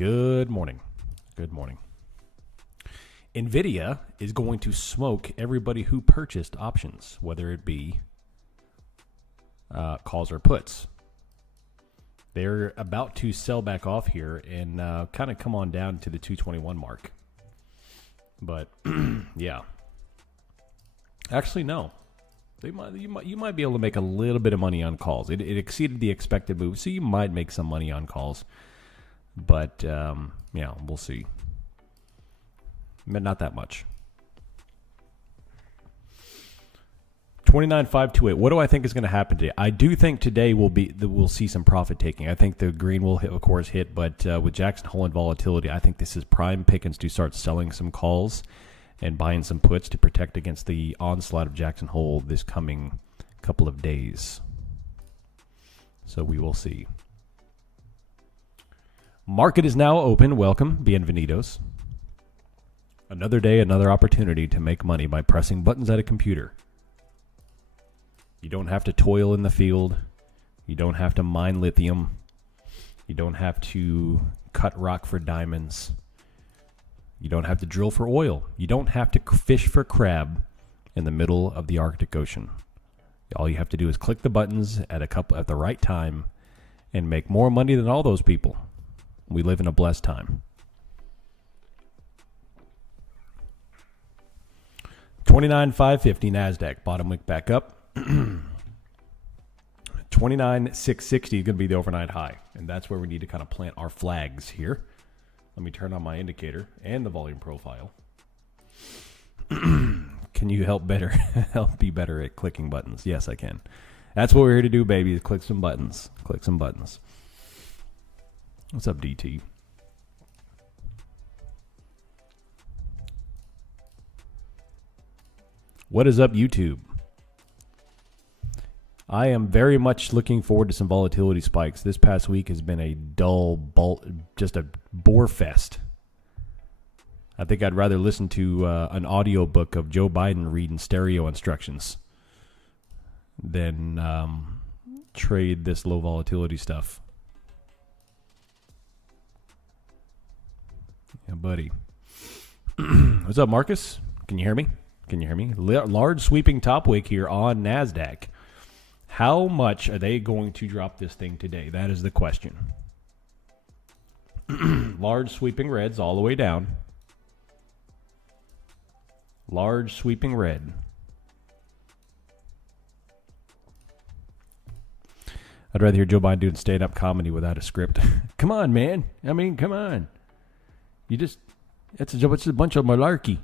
Good morning. Good morning. NVIDIA is going to smoke everybody who purchased options, whether it be calls or puts. They're about to sell back off here and kind of come on down to the 221 mark. But, yeah. Actually, no. You might be able to make a little bit of money on calls. It exceeded the expected move, so you might make some money on calls. But, yeah, we'll see. But not that much. 29,528. What do I think is going to happen today? I do think today we'll see some profit taking. I think the green will, of course, hit, but with Jackson Hole and volatility, I think this is prime pickings to start selling some calls and buying some puts to protect against the onslaught of Jackson Hole this coming couple of days. So we will see. Market is now open. Welcome. Bienvenidos. Another day, another opportunity to make money by pressing buttons at a computer. You don't have to toil in the field. You don't have to mine lithium. You don't have to cut rock for diamonds. You don't have to drill for oil. You don't have to fish for crab in the middle of the Arctic Ocean. All you have to do is click the buttons at the right time and make more money than all those people. We live in a blessed time. 29,550 NASDAQ, bottom wick back up. 29,660 is going to be the overnight high, and that's where we need to kind of plant our flags here. Let me turn on my indicator and the volume profile. Can you help be better at clicking buttons? Yes, I can. That's what we're here to do, baby, is click some buttons. Click some buttons. What's up, DT? What is up, YouTube? I am very much looking forward to some volatility spikes. This past week has been a just a bore fest. I think I'd rather listen to an audio book of Joe Biden reading stereo instructions than trade this low volatility stuff. Yeah, buddy. What's up, Marcus? Can you hear me? Can you hear me? Large sweeping top wick here on NASDAQ. How much are they going to drop this thing today? That is the question. Large sweeping reds all the way down. Large sweeping red. I'd rather hear Joe Biden doing stand-up comedy without a script. Come on, man. I mean, come on. It's a bunch of malarkey.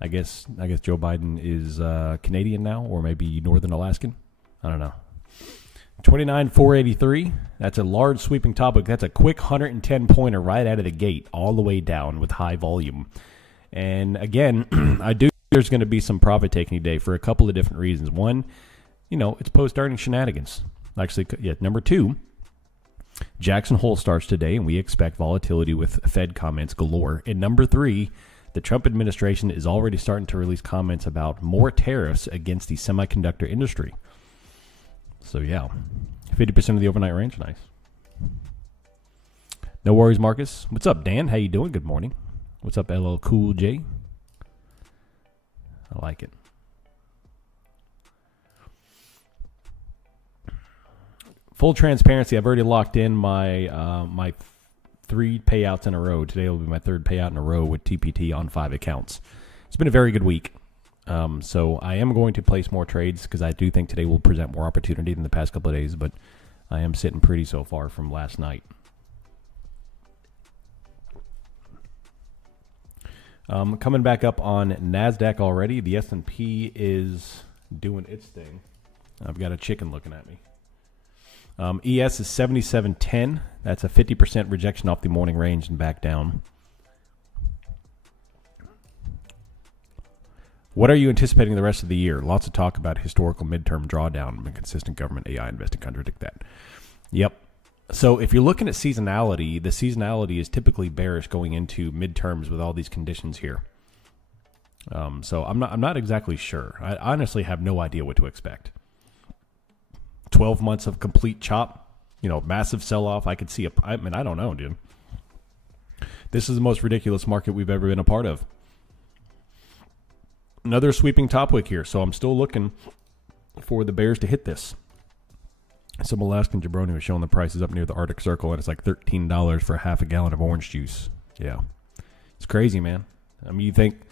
I guess Joe Biden is Canadian now, or maybe Northern Alaskan. I don't know. 29,483. That's a large sweeping topic. That's a quick 110-pointer right out of the gate, all the way down with high volume. And again, I do think there's going to be some profit taking today for a couple of different reasons. One, it's post-earnings shenanigans. Actually, yeah. Number two, Jackson Hole starts today, and we expect volatility with Fed comments galore. And number three, the Trump administration is already starting to release comments about more tariffs against the semiconductor industry. So, yeah, 50% of the overnight range. Nice. No worries, Marcus. What's up, Dan? How you doing? Good morning. What's up, LL Cool J? I like it. Full transparency, I've already locked in my my 3 payouts in a row. Today will be my 3rd payout in a row with TPT on 5 accounts. It's been a very good week. So I am going to place more trades because I do think today will present more opportunity than the past couple of days, but I am sitting pretty so far from last night. Coming back up on NASDAQ already. The S&P is doing its thing. I've got a chicken looking at me. ES is 77.10. That's a 50% rejection off the morning range and back down. What are you anticipating the rest of the year? Lots of talk about historical midterm drawdown and consistent government AI investing contradict that. Yep. So if you're looking at seasonality, the seasonality is typically bearish going into midterms with all these conditions here. So I'm not exactly sure. I honestly have no idea what to expect. 12 months of complete chop, massive sell-off. I could see I don't know, dude. This is the most ridiculous market we've ever been a part of. Another sweeping top wick here, so I'm still looking for the bears to hit this. Some Alaskan jabroni was showing the prices up near the Arctic Circle, and it's like $13 for half a gallon of orange juice. Yeah. It's crazy, man. I mean, you think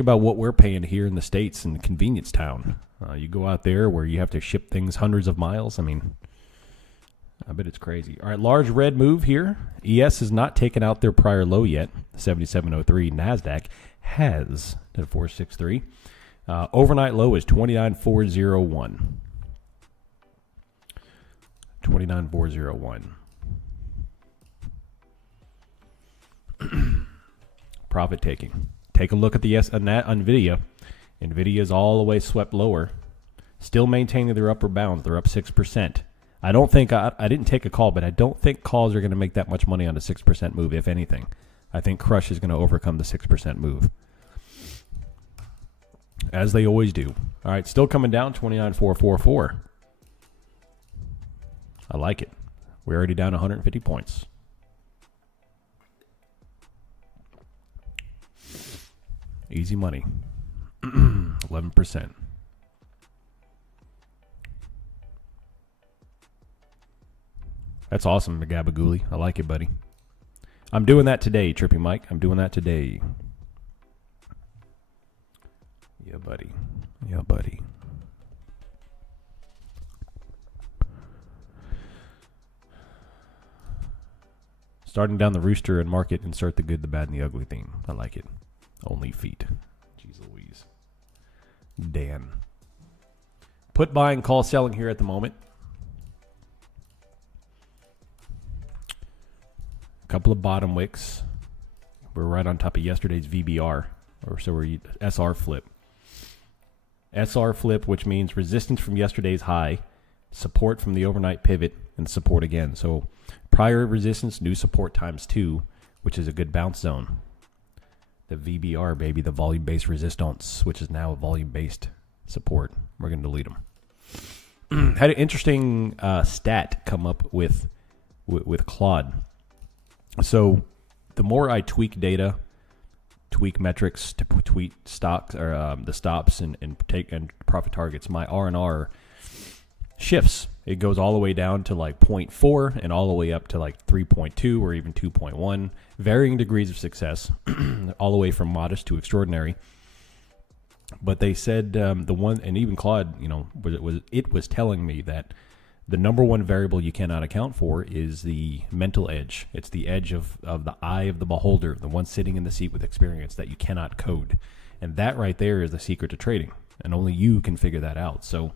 about what we're paying here in the States in the convenience town. You go out there where you have to ship things hundreds of miles. I mean, I bet it's crazy. All right, large red move here. ES has not taken out their prior low yet, 77.03. NASDAQ has to 463. Overnight low is 29,401. 29,401. Profit taking. Take a look at the NVIDIA. NVIDIA is all the way swept lower, still maintaining their upper bounds. They're up 6%. I don't think I didn't take a call, but I don't think calls are going to make that much money on a 6% move, if anything. I think Crush is going to overcome the 6% move, as they always do. All right, still coming down, 29,444. I like it. We're already down 150 points. Easy money. 11%. That's awesome, McGabagooley. I like it, buddy. I'm doing that today, Trippy Mike. I'm doing that today. Yeah, buddy. Yeah, buddy. Starting down the rooster and market, insert the good, the bad, and the ugly theme. I like it. Only feet. Jeez Louise. Dan. Put buying, call selling here at the moment. A couple of bottom wicks. We're right on top of yesterday's VBR, or so we're SR flip. SR flip, which means resistance from yesterday's high, support from the overnight pivot, and support again. So prior resistance, new support times 2, which is a good bounce zone. The VBR, baby, the volume-based resistance, which is now a volume-based support. We're going to delete them. Had an interesting stat come up with Claude. So the more I tweak data, tweak metrics to tweak stocks or the stops and profit targets, my R&R shifts. It goes all the way down to like 0.4 and all the way up to like 3.2 or even 2.1. Varying degrees of success, all the way from modest to extraordinary. But they said the one, and even Claude, was telling me that the number one variable you cannot account for is the mental edge. It's the edge of the eye of the beholder, the one sitting in the seat with experience that you cannot code. And that right there is the secret to trading. And only you can figure that out. So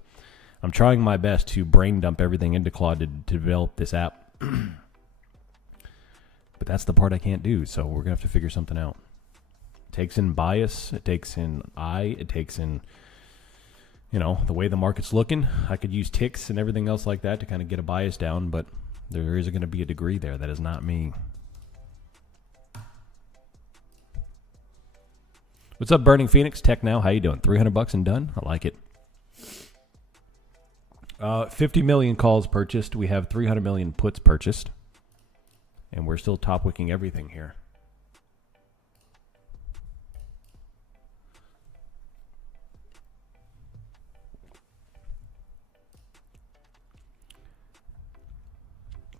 I'm trying my best to brain dump everything into Claude to develop this app. But that's the part I can't do. So we're going to have to figure something out. It takes in bias. It takes in eye. It takes in the way the market's looking. I could use ticks and everything else like that to kind of get a bias down, but there is going to be a degree there. That is not me. What's up, Burning Phoenix? Tech Now, how you doing? $300 and done? I like it. 50 million calls purchased. We have 300 million puts purchased. And we're still top wicking everything here.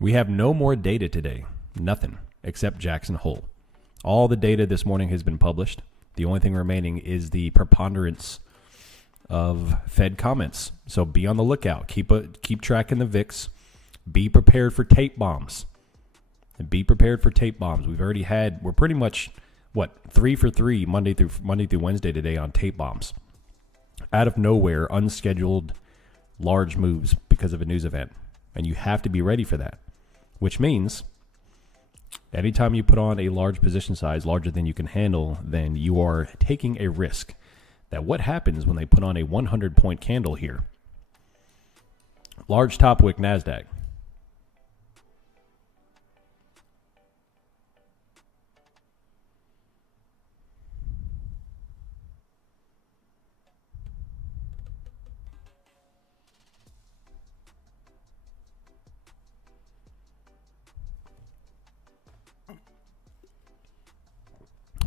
We have no more data today. Nothing except Jackson Hole. All the data this morning has been published. The only thing remaining is the preponderance of Fed comments. So be on the lookout. Keep tracking the VIX. Be prepared for tape bombs. And be prepared for tape bombs. We're pretty much 3 for 3 Monday through Wednesday today on tape bombs. Out of nowhere, unscheduled large moves because of a news event. And you have to be ready for that. Which means anytime you put on a large position size, larger than you can handle, then you are taking a risk that what happens when they put on a 100-point candle here? Large top wick NASDAQ.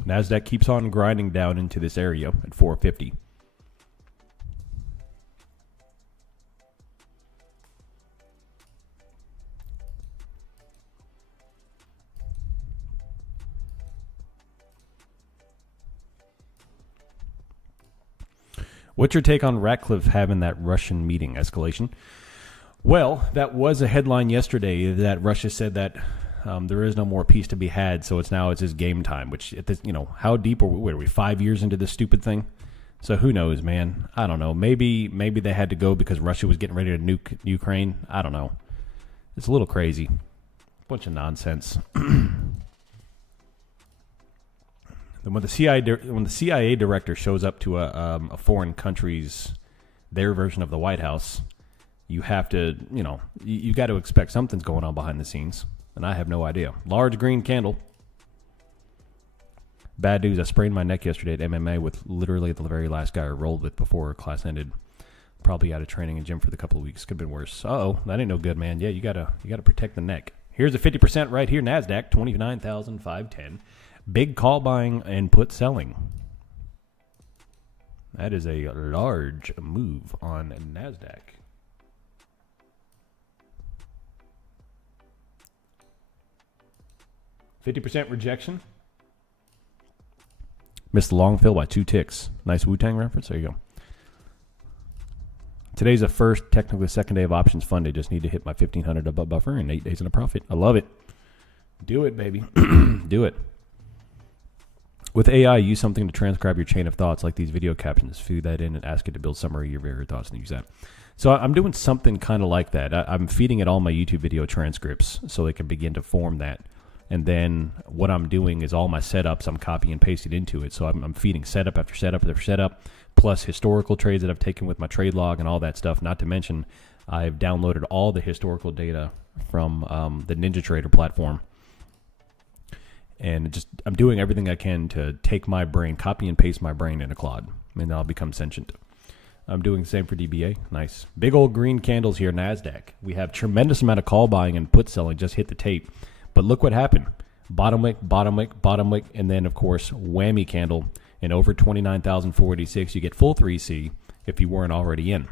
NASDAQ keeps on grinding down into this area at 450. What's your take on Ratcliffe having that Russian meeting escalation? Well, that was a headline yesterday that Russia said that there is no more peace to be had, so it's just game time. Which, at this, how deep are we? What are we, 5 years into this stupid thing? So who knows, man? I don't know. Maybe they had to go because Russia was getting ready to nuke Ukraine. I don't know. It's a little crazy. Bunch of nonsense. When the CIA director shows up to a foreign country's, their version of the White House, you have to, you got to expect something's going on behind the scenes, and I have no idea. Large green candle. Bad news, I sprained my neck yesterday at MMA with literally the very last guy I rolled with before class ended. Probably out of training and gym for the couple of weeks. Could have been worse. Uh-oh, that ain't no good, man. Yeah, you gotta protect the neck. Here's a 50% right here, NASDAQ, 29,510. Big call buying and put selling. That is a large move on NASDAQ. %50 rejection. Missed the long fill by 2 ticks. Nice Wu-Tang reference. There you go. Today's the first, technically second day of options fund day. Just need to hit my 1,500 above buffer and 8 days in a profit. I love it. Do it, baby. Do it. With AI, use something to transcribe your chain of thoughts, like these video captions. Feed that in and ask it to build summary of your very thoughts and use that. So I'm doing something kind of like that. I'm feeding it all my YouTube video transcripts so they can begin to form that. And then what I'm doing is all my setups, I'm copying and pasting into it. So I'm feeding setup after setup after setup, plus historical trades that I've taken with my trade log and all that stuff. Not to mention, I've downloaded all the historical data from the NinjaTrader platform. And I'm doing everything I can to take my brain, copy and paste my brain into Claude, and I'll become sentient. I'm doing the same for DBA. Nice. Big old green candles here, NASDAQ. We have tremendous amount of call buying and put selling, just hit the tape. But look what happened. Bottom wick, bottom wick, bottom wick, and then, of course, whammy candle. And over 29,486, you get full 3C if you weren't already in,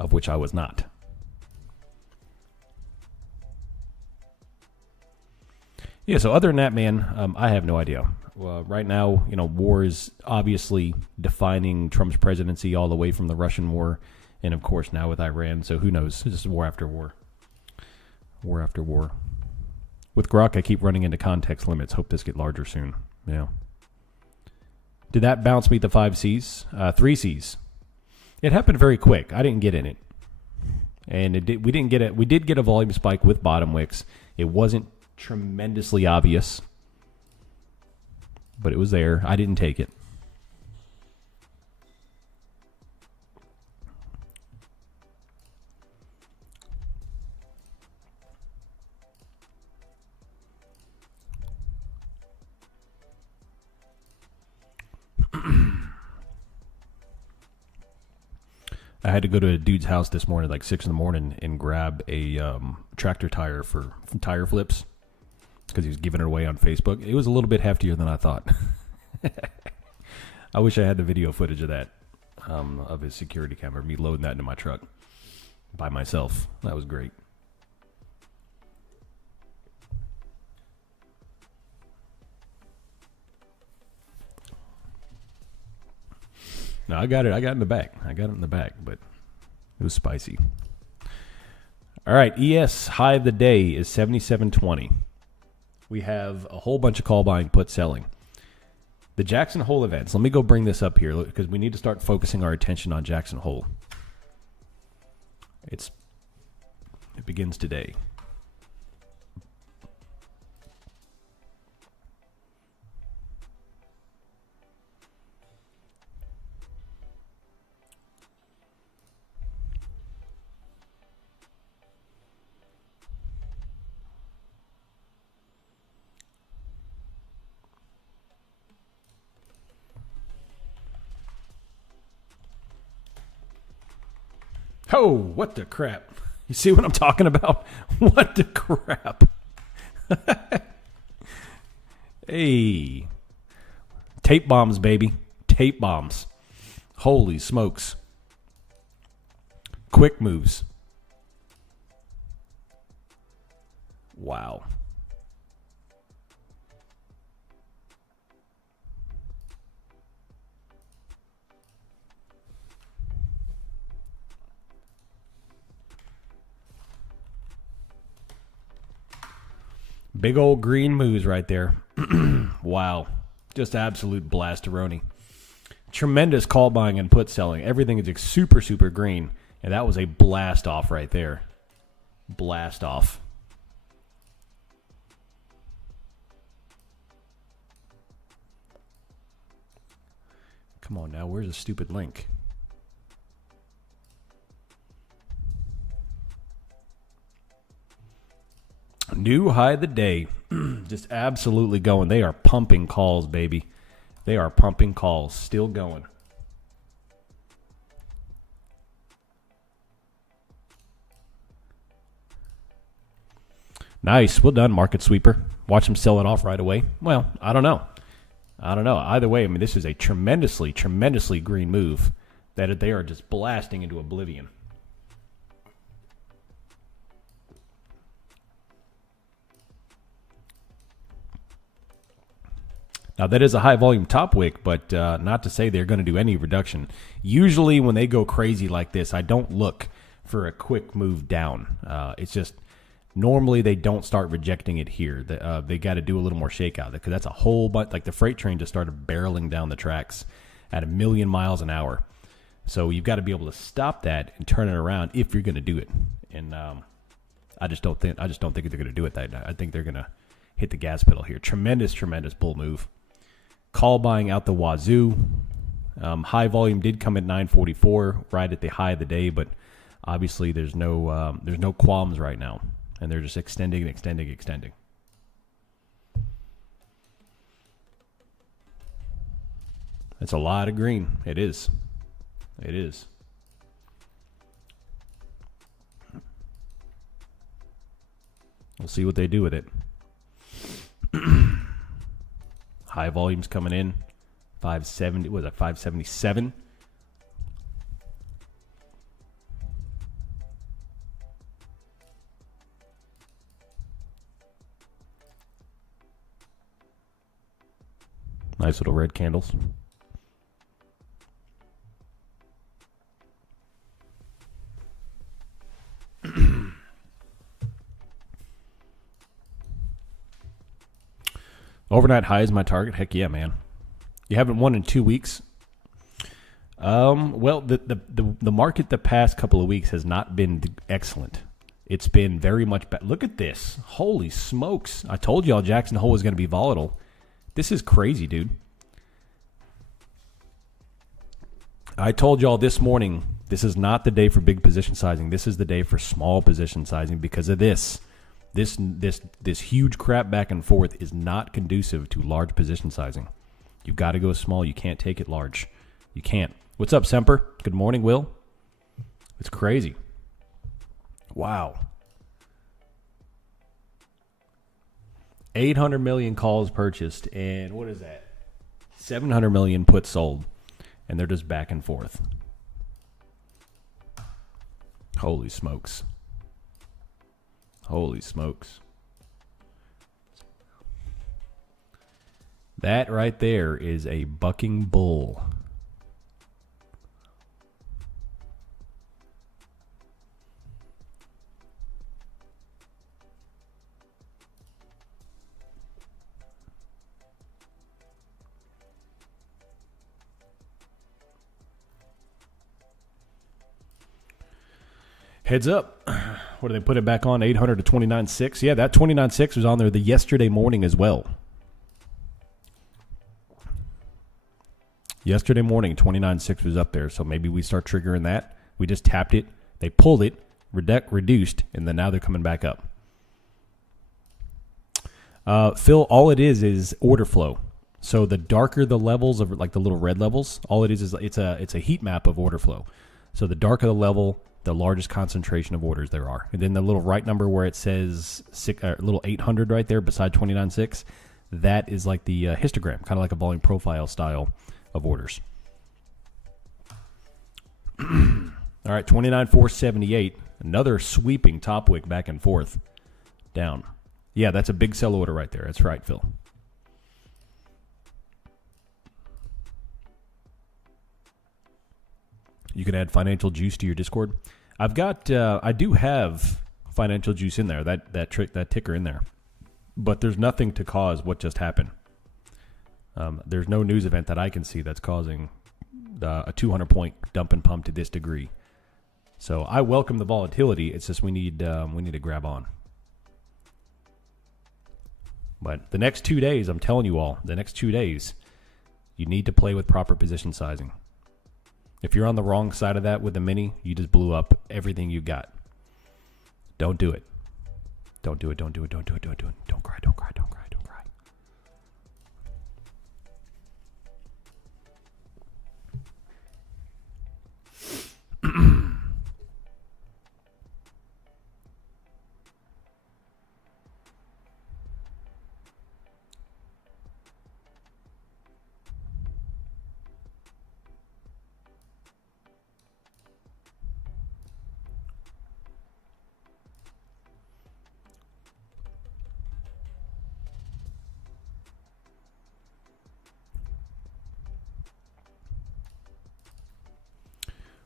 of which I was not. Yeah, so other than that, man, I have no idea. Right now, war is obviously defining Trump's presidency all the way from the Russian war, and of course now with Iran. So who knows? It's just war after war. War after war. With Grok, I keep running into context limits. Hope this get larger soon. Yeah. Did that bounce meet the 5 Cs? 3 Cs. It happened very quick. I didn't get in it. And we did get a volume spike with bottom wicks. It wasn't tremendously obvious, but it was there. I didn't take it. I had to go to a dude's house this morning, like 6 in the morning, and grab a tractor tire for tire flips because he was giving it away on Facebook. It was a little bit heftier than I thought. I wish I had the video footage of that, of his security camera, me loading that into my truck by myself. That was great. No, I got it. I got it in the back, but it was spicy. All right, ES high of the day is 77.20. We have a whole bunch of call buying, put selling. The Jackson Hole events. Let me go bring this up here because we need to start focusing our attention on Jackson Hole. It begins today. Oh, what the crap. You see what I'm talking about? What the crap? Hey. Tape bombs, baby. Tape bombs. Holy smokes. Quick moves. Wow. Big old green moves right there. Wow. Just absolute blasteroni. Tremendous call buying and put selling. Everything is super, super green. And that was a blast off right there. Blast off. Come on now. Where's the stupid link? New high of the day. Just absolutely going. They are pumping calls, baby. They are pumping calls. Still going. Nice. Well done, market sweeper. Watch them sell it off right away. Well, I don't know. Either way, I mean, this is a tremendously, tremendously green move that they are just blasting into oblivion. Now, that is a high-volume top wick, but not to say they're going to do any reduction. Usually, when they go crazy like this, I don't look for a quick move down. It's just normally they don't start rejecting it here. They got to do a little more shakeout because that's a whole bunch. Like the freight train just started barreling down the tracks at 1,000,000 miles an hour. So you've got to be able to stop that and turn it around if you're going to do it. And I just don't think they're going to do it that night. I think they're going to hit the gas pedal here. Tremendous, tremendous bull move. Call buying out the wazoo. High volume did come at 944, right at the high of the day, but obviously there's no qualms right now, and they're just extending and extending, extending. It's a lot of green. It is. It is. We'll see what they do with it. High volumes coming in. 570. Was it 577? Nice little red candles. Overnight high is my target. Heck yeah, man. You haven't won in 2 weeks. Well, the market the past couple of weeks has not been excellent. It's been very much bad. Look at this. Holy smokes. I told y'all Jackson Hole was going to be volatile. This is crazy, dude. I told y'all this morning, this is not the day for big position sizing. This is the day for small position sizing because of this. This huge crap back and forth is not conducive to large position sizing. You've got to go small. You can't take it large. You can't. What's up, Semper? Good morning, Will. It's crazy. Wow. 800 million calls purchased, and what is that? 700 million puts sold, and they're just back and forth. Holy smokes. Holy smokes. That right there is a bucking bull. Heads up. What do they put it back on? 800 to 29.6. Yeah, that 29.6 was on there the yesterday morning as well. Yesterday morning, 29.6 was up there. So maybe we start triggering that. We just tapped it. They pulled it, reduced, and then now they're coming back up. Phil, all it is order flow. So the darker the levels of like the little red levels, all it is it's a heat map of order flow. So the darker the level, the largest concentration of orders there are. And then the little right number where it says little 800 right there beside 29.6, that is like the histogram, kind of like a volume profile style of orders. All right, 29,478. Another sweeping top wick back and forth. Down. Yeah, that's a big sell order right there. That's right, Phil. You can add financial juice to your Discord. I've got, I do have financial juice in there, that ticker in there. But there's nothing to cause what just happened. There's no news event that I can see that's causing a 200-point dump and pump to this degree. So I welcome the volatility. It's just we need to grab on. But the next 2 days, I'm telling you all, the next 2 days, you need to play with proper position sizing. If you're on the wrong side of that with the mini, you just blew up everything you got. Don't do it. Don't do it. Don't do it. Don't do it. Don't do it. Don't cry. Don't cry. Don't cry. Don't cry.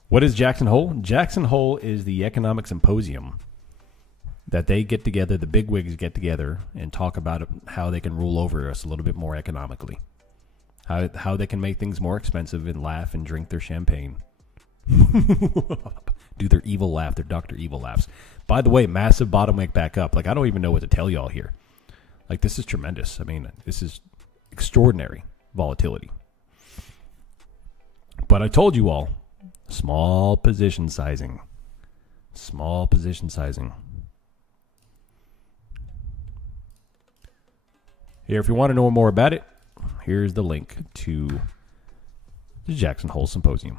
What is Jackson Hole? Jackson Hole is the economic symposium that they get together, the bigwigs get together and talk about how they can rule over us a little bit more economically. How they can make things more expensive and laugh and drink their champagne. Do their evil laugh, their Dr. Evil laughs. By the way, massive bottom wick back up. Like, I don't even know what to tell y'all here. Like, this is tremendous. I mean, this is extraordinary volatility. But I told you all, small position sizing. Small position sizing. Here, if you want to know more about it, here's the link to the Jackson Hole Symposium.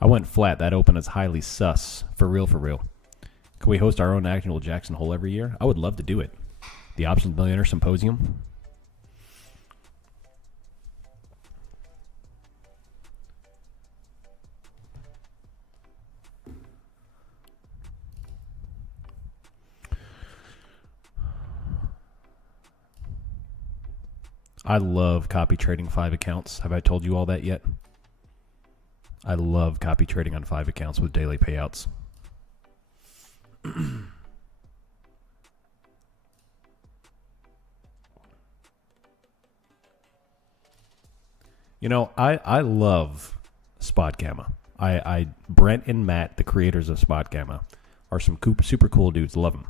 I went flat. That open is highly sus. For real, for real. Can we host our own annual Jackson Hole every year? I would love to do it. The Options Millionaire Symposium. I love copy trading 5 accounts. Have I told you all that yet? I love copy trading on 5 accounts with daily payouts. You know, I love Spot Gamma. Brent and Matt, the creators of Spot Gamma, are some super cool dudes. Love them.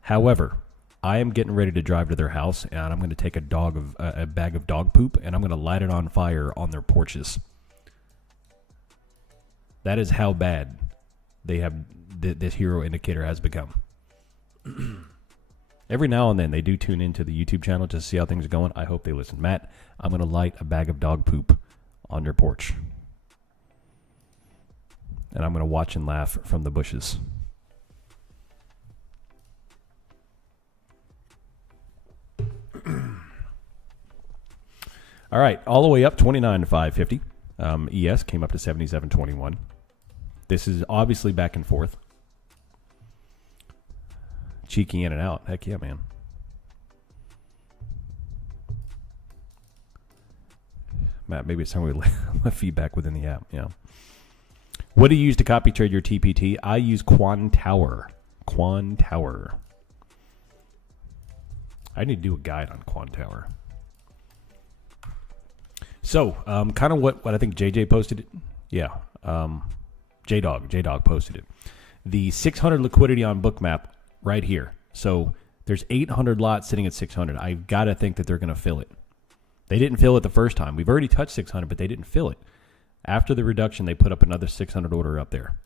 However, I am getting ready to drive to their house, and I'm going to take a bag of dog poop, and I'm going to light it on fire on their porches. That is how bad they have this hero indicator has become. Every now and then they do tune into the YouTube channel just to see how things are going. I hope they listen. Matt, I'm going to light a bag of dog poop on your porch. And I'm going to watch and laugh from the bushes. All right, all the way up 29,550. ES came up to 77.21. This is obviously back and forth. Cheeky in and out. Heck yeah, man. Matt, maybe it's time we let feedback within the app. Yeah. What do you use to copy trade your TPT? I use Quantower. Quantower. I need to do a guide on Quantower. So, kind of what I think JJ posted it. Yeah. J-Dog posted it. The 600 liquidity on Bookmap right here. So there's 800 lots sitting at 600. I've got to think that they're going to fill it. They didn't fill it the first time. We've already touched 600, but they didn't fill it. After the reduction, they put up another 600 order up there.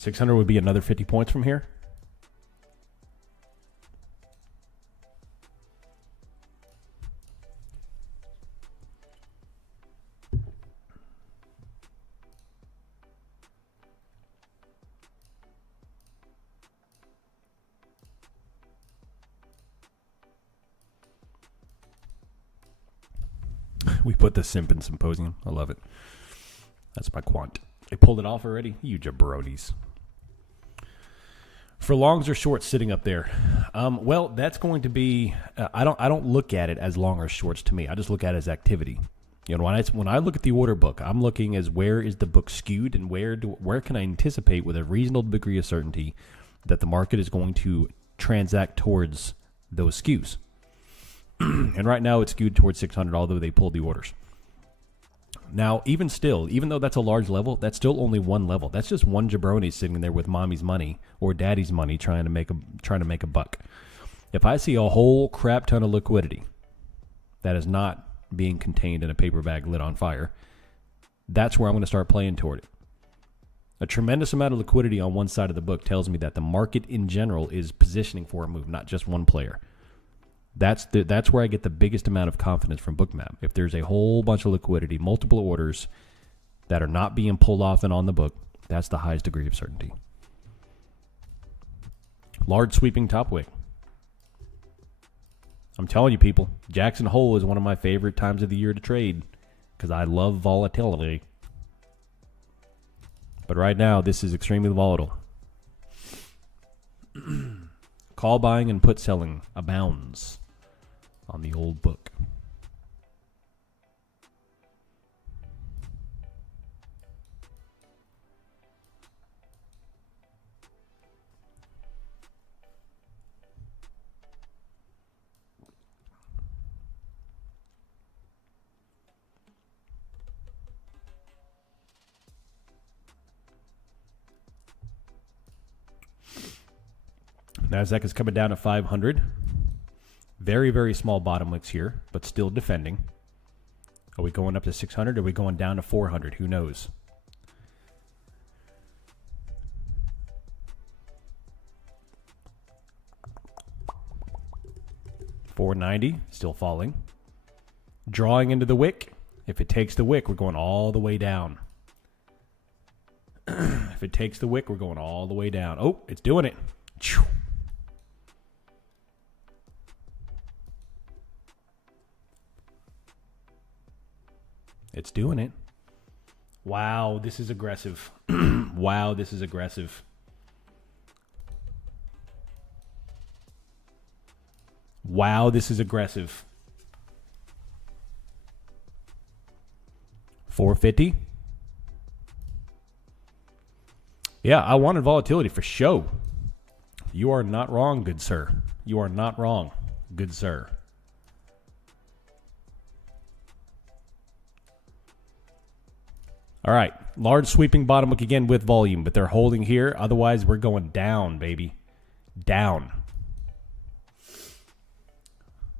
600 would be another 50 points from here. We put the Simp in Symposium. I love it. That's my quant. They pulled it off already? You jabronis. For longs or shorts sitting up there, well, that's going to be. I don't look at it as long or shorts to me. I just look at it as activity. You know, when I look at the order book, I'm looking as where is the book skewed and where can I anticipate with a reasonable degree of certainty that the market is going to transact towards those skews. And right now it's skewed towards 600, although they pulled the orders. Now, even though that's a large level, that's still only one level. That's just one jabroni sitting there with mommy's money or daddy's money trying to make a buck. If I see a whole crap ton of liquidity that is not being contained in a paper bag lit on fire, that's where I'm going to start playing toward it. A tremendous amount of liquidity on one side of the book tells me that the market in general is positioning for a move, not just one player. That's where I get the biggest amount of confidence from Bookmap. If there's a whole bunch of liquidity, multiple orders that are not being pulled off and on the book, that's the highest degree of certainty. Large sweeping top wick. I'm telling you, people, Jackson Hole is one of my favorite times of the year to trade because I love volatility. But right now, this is extremely volatile. Call buying and put selling abounds on the old book. Nasdaq is coming down to 500. Very, very small bottom wicks here, but still defending. Are we going up to 600? Or are we going down to 400? Who knows? $490, still falling. Drawing into the wick. If it takes the wick, we're going all the way down. If it takes the wick, we're going all the way down. Oh, it's doing it. It's doing it. Wow, this is aggressive. Wow, this is aggressive. Wow, this is aggressive. 450. Yeah, I wanted volatility for show. You are not wrong, good sir. You are not wrong, good sir. All right, large sweeping bottom wick again with volume, but they're holding here. Otherwise, we're going down, baby. Down.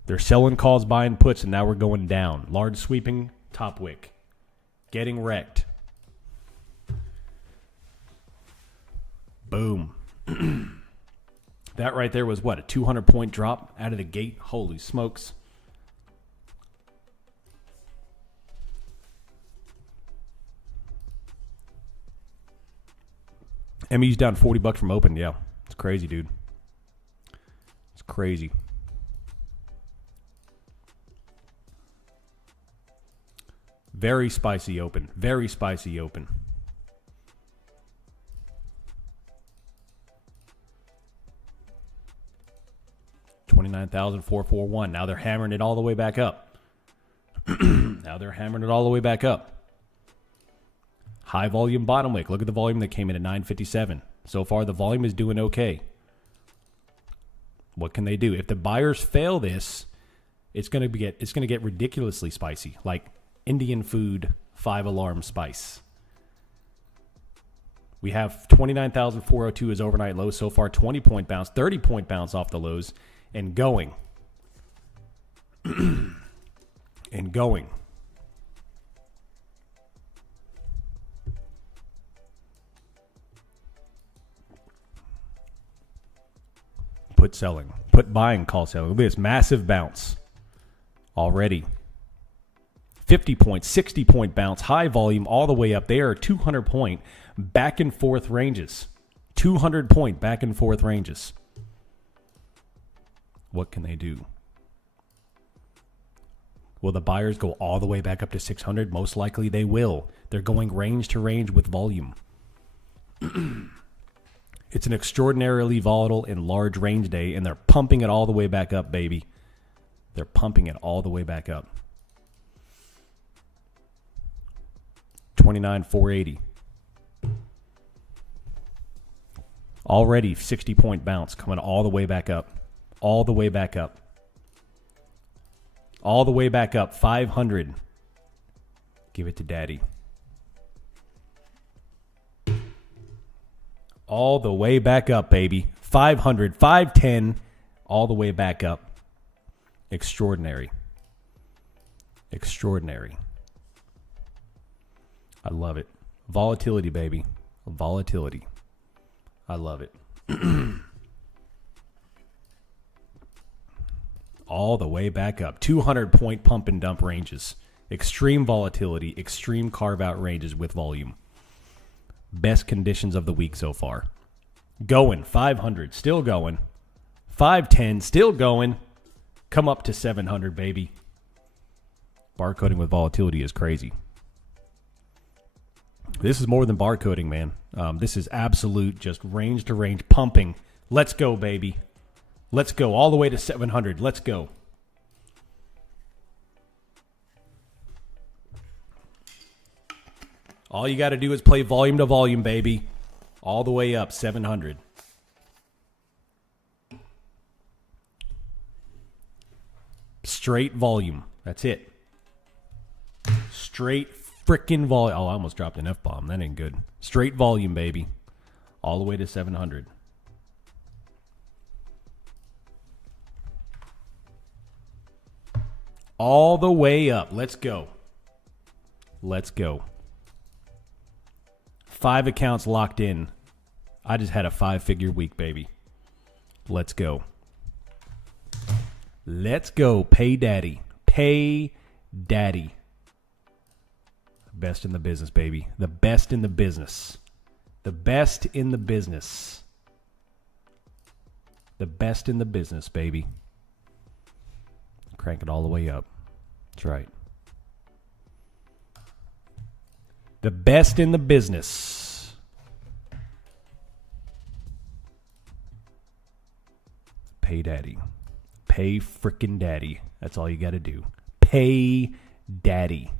They're selling calls, buying puts, and now we're going down. Large sweeping top wick. Getting wrecked. Boom. That right there was what, a 200-point drop out of the gate? Holy smokes. ME's down $40 from open. Yeah, it's crazy, dude. It's crazy. Very spicy open. Very spicy open. $29,441. Now they're hammering it all the way back up. Now they're hammering it all the way back up. High volume bottom wick. Look at the volume that came in at 957. So far, the volume is doing okay. What can they do? If the buyers fail this, it's going to get ridiculously spicy, like Indian food 5-alarm spice. We have 29,402 as overnight low so far. 20-point bounce, 30-point bounce off the lows, and going. And going. put selling. Put buying, call selling. Look at this massive bounce already. 50 point, 60 point bounce, high volume all the way up. They are 200 point back and forth ranges. 200 point back and forth ranges. What can they do? Will the buyers go all the way back up to 600? Most likely they will. They're going range to range with volume. It's an extraordinarily volatile and large range day, and they're pumping it all the way back up, baby. They're pumping it all the way back up. 29,480. Already 60 point bounce coming all the way back up. All the way back up. All the way back up. 500. Give it to daddy. All the way back up, baby. 500, 510, all the way back up. Extraordinary. Extraordinary. I love it. Volatility, baby. Volatility. I love it. All the way back up. 200 point pump and dump ranges. Extreme volatility. Extreme carve out ranges with volume. Best conditions of the week so far. Going. 500. Still going. 510. Still going. Come up to 700, baby. Barcoding with volatility is crazy. This is more than barcoding, man. This is absolute just range to range pumping. Let's go, baby. Let's go all the way to 700. Let's go. All you got to do is play volume to volume, baby. All the way up, 700. Straight volume. That's it. Straight frickin' volume. Oh, I almost dropped an F-bomb. That ain't good. Straight volume, baby. All the way to 700. All the way up. Let's go. Let's go. 5 accounts locked in. I just had a 5-figure week, baby. Let's go. Let's go. Pay daddy. Pay daddy. Best in the business, baby. The best in the business. The best in the business. The best in the business, baby. Crank it all the way up. That's right. The best in the business. Pay daddy. Pay frickin' daddy. That's all you got to do. Pay daddy.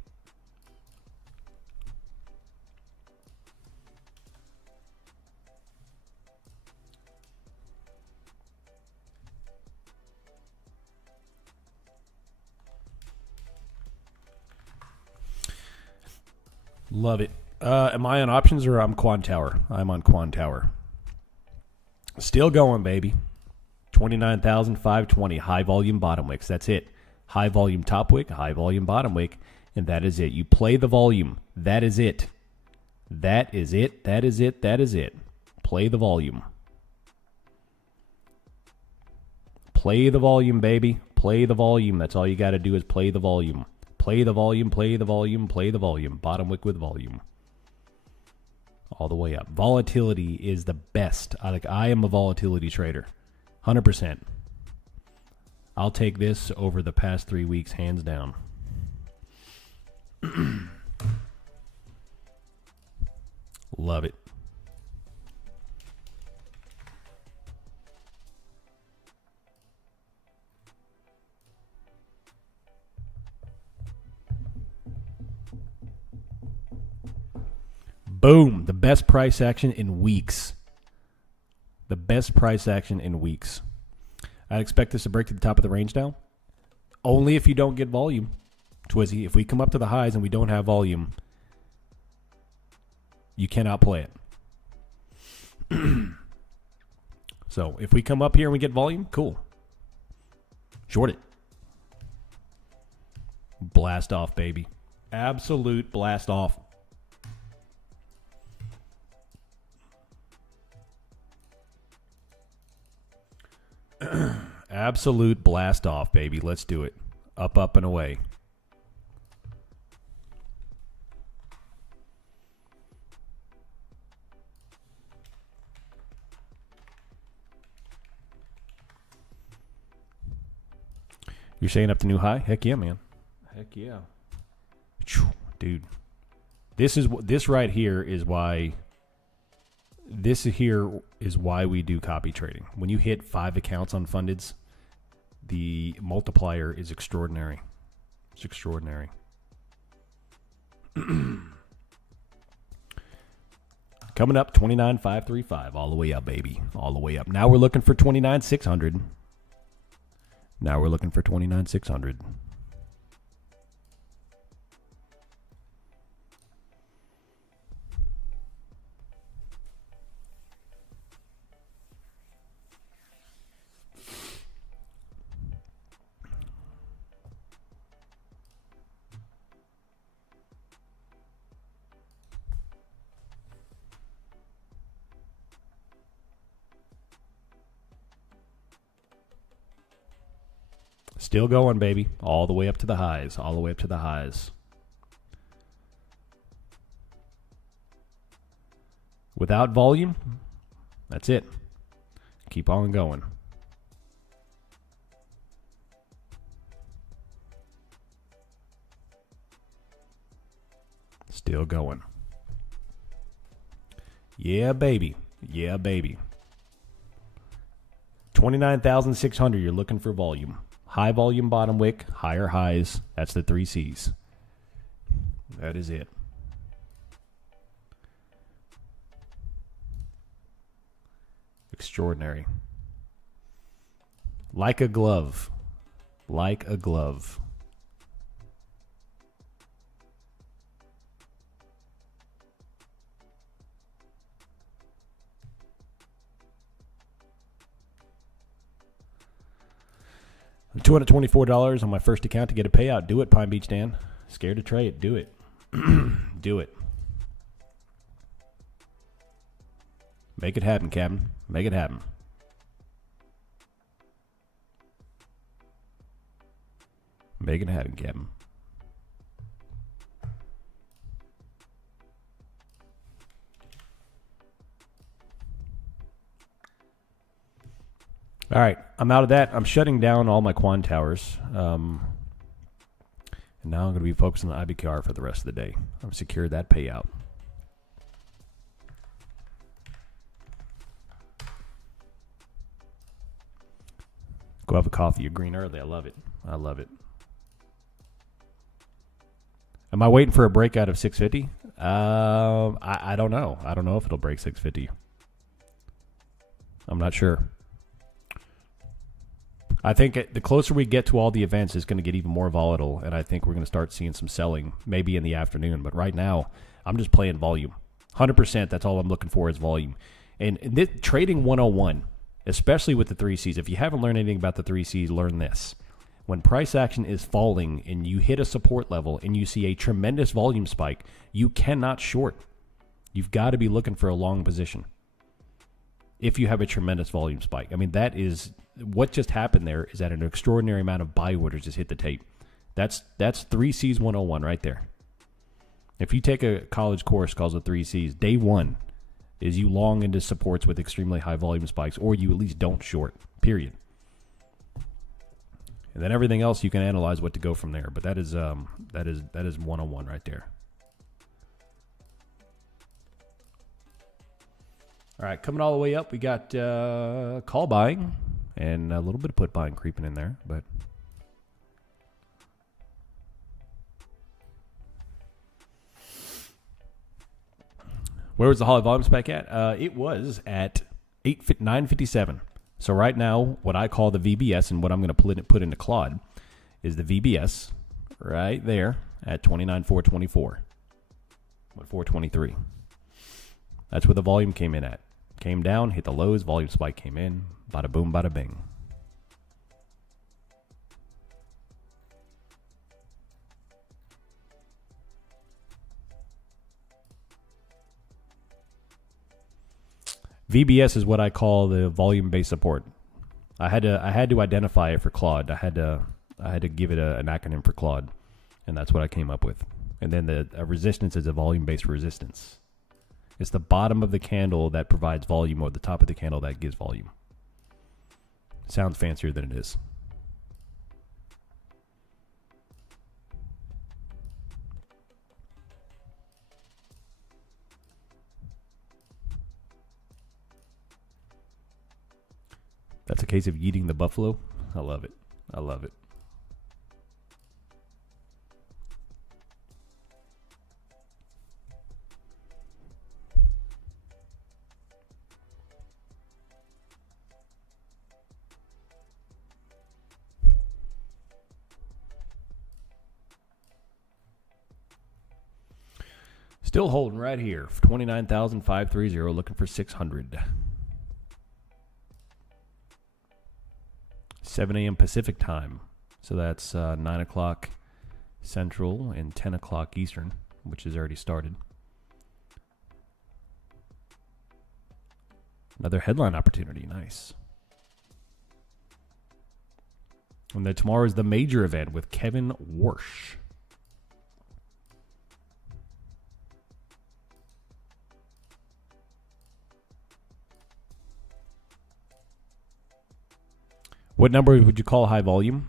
Love it. Am I on options or I'm Quant Tower? I'm on Quant Tower. Still going, baby. 29,520. High volume bottom wicks. That's it. High volume top wick, high volume bottom wick, and that is it. You play the volume. That is it. That is it. That is it. That is it. Play the volume. Play the volume, baby. Play the volume. That's all you got to do is play the volume. Play the volume, play the volume, play the volume. Bottom wick with volume. All the way up. Volatility is the best. I am a volatility trader. 100%. I'll take this over the past 3 weeks, hands down. Love it. Boom. The best price action in weeks. The best price action in weeks. I'd expect this to break to the top of the range now. Only if you don't get volume. Twizzy, if we come up to the highs and we don't have volume, you cannot play it. So if we come up here and we get volume, cool. Short it. Blast off, baby. Absolute blast off. Absolute blast off, baby. Let's do it. Up, up, and away. You're saying up to new high? Heck yeah, man. Heck yeah. Dude. This right here is why we do copy trading. When you hit 5 accounts on fundeds, the multiplier is extraordinary. It's extraordinary. Coming up, 29,535, all the way up, baby. All the way up. Now we're looking for 29,600. Now we're looking for 29,600. Still going, baby. All the way up to the highs. All the way up to the highs. Without volume, that's it. Keep on going. Still going. Yeah, baby. Yeah, baby. 29,600, you're looking for volume. High volume bottom wick, higher highs. That's the 3 C's. That is it. Extraordinary. Like a glove. Like a glove. $224 on my first account to get a payout. Do it, Pine Beach Dan. Scared to trade. Do it. Do it. Make it happen, Captain. Make it happen. Make it happen, Captain. All right, I'm out of that. I'm shutting down all my Quan towers. And now I'm going to be focusing on IBKR for the rest of the day. I've secured that payout. Go have a coffee. You're green early. I love it. I love it. Am I waiting for a breakout of 650? I don't know. I don't know if it'll break 650. I'm not sure. I think the closer we get to all the events, it's going to get even more volatile, and I think we're going to start seeing some selling maybe in the afternoon. But right now, I'm just playing volume. 100%, that's all I'm looking for is volume. And this, trading 101, especially with the 3 C's, if you haven't learned anything about the 3 C's, learn this. When price action is falling and you hit a support level and you see a tremendous volume spike, you cannot short. You've got to be looking for a long position if you have a tremendous volume spike. I mean, that is what just happened there, is that an extraordinary amount of buy orders just hit the tape. That's 3 C's 101 right there. If you take a college course called the 3 C's, day one is you long into supports with extremely high volume spikes, or you at least don't short, period. And then everything else you can analyze what to go from there. But that is 101 right there. All right, coming all the way up, we got call buying and a little bit of put buying creeping in there. But where was the Holly volume spike at? It was at 957. So right now, what I call the VBS and what I'm going to put into Claude is the VBS right there at 29,424. What 423? That's where the volume came in at. Came down, hit the lows, volume spike came in. Bada boom, bada bing. VBS is what I call the volume-based support. I had to identify it for Claude. I had to give it an acronym for Claude, and that's what I came up with. And then the resistance is a volume-based resistance. It's the bottom of the candle that provides volume, or the top of the candle that gives volume. Sounds fancier than it is. That's a case of eating the buffalo. I love it. I love it. Still holding right here. 29,530, looking for 600. 7 a.m. Pacific time. So that's 9 o'clock Central and 10 o'clock Eastern, which has already started. Another headline opportunity. Nice. And then tomorrow is the major event with Kevin Warsh. What number would you call high volume?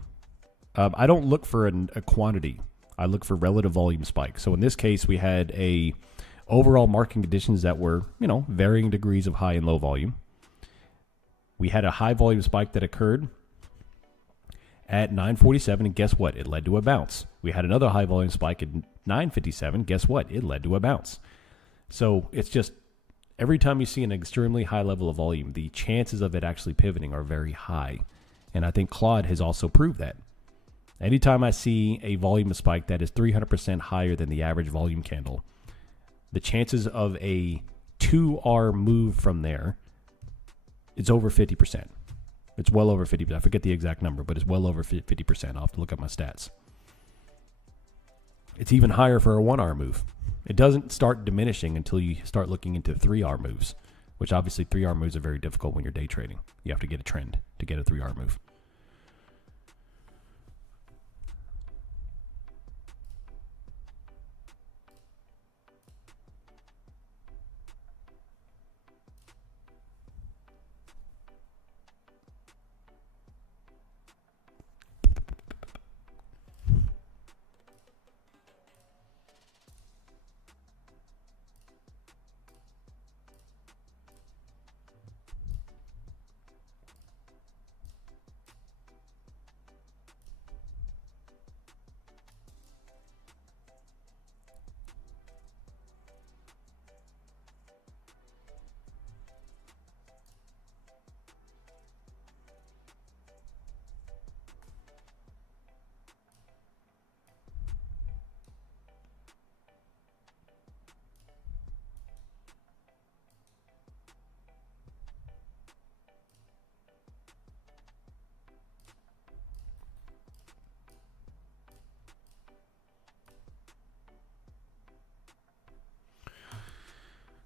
I don't look for a quantity. I look for relative volume spike. So in this case, we had a overall market conditions that were, varying degrees of high and low volume. We had a high volume spike that occurred at 9:47, and guess what? It led to a bounce. We had another high volume spike at 9:57. Guess what? It led to a bounce. So it's just every time you see an extremely high level of volume, the chances of it actually pivoting are very high. And I think Claude has also proved that. Anytime I see a volume spike that is 300% higher than the average volume candle, the chances of a 2R move from there, it's over 50%. It's well over 50%. I forget the exact number, but it's well over 50%. I'll have to look up my stats. It's even higher for a 1R move. It doesn't start diminishing until you start looking into 3R moves, which obviously 3R moves are very difficult when you're day trading. You have to get a trend to get a 3R move.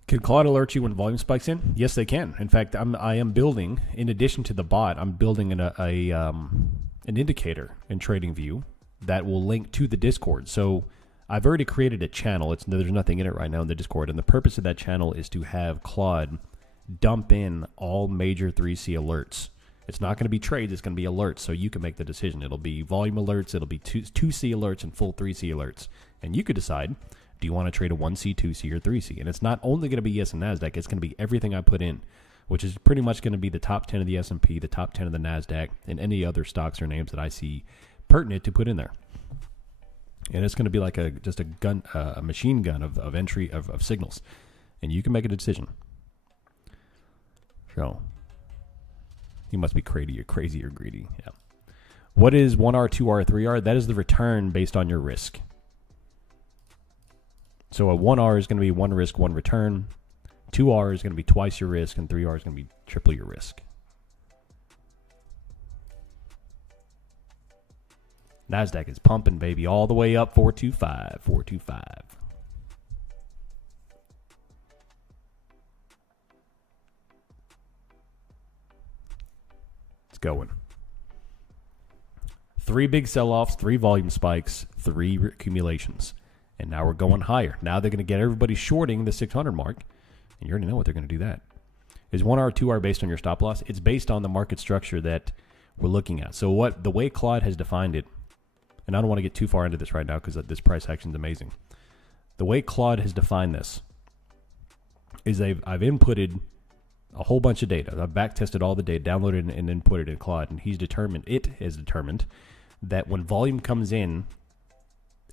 Can Claude alert you when volume spikes in? Yes, they can. In fact, I am building, in addition to the bot, I'm building an indicator in TradingView that will link to the Discord. So I've already created a channel. There's nothing in it right now in the Discord, and the purpose of that channel is to have Claude dump in all major 3C alerts. It's not going to be trades. It's going to be alerts, so you can make the decision. It'll be volume alerts. It'll be 2C alerts and full 3C alerts. And you could decide, do you want to trade a 1C, 2C, or 3C? And it's not only going to be ES and NASDAQ. It's going to be everything I put in, which is pretty much going to be the top 10 of the S&P, the top 10 of the NASDAQ, and any other stocks or names that I see pertinent to put in there. And it's going to be like a machine gun of entry of signals. And you can make a decision. So you must be crazy or greedy. Yeah. What is 1R, 2R, 3R? That is the return based on your risk. So a 1R is going to be one risk, one return. 2R is going to be twice your risk, and 3R is going to be triple your risk. NASDAQ is pumping, baby, all the way up 425, 425. It's going. 3 big sell-offs, 3 volume spikes, 3 accumulations. And now we're going higher. Now they're going to get everybody shorting the 600 mark. And you already know what they're going to do that. Is 1 hour, 2 hour based on your stop loss? It's based on the market structure that we're looking at. So the way Claude has defined it, and I don't want to get too far into this right now because this price action is amazing. The way Claude has defined this is I've inputted a whole bunch of data. I've back-tested all the data, downloaded and inputted it in Claude, and it has determined that when volume comes in,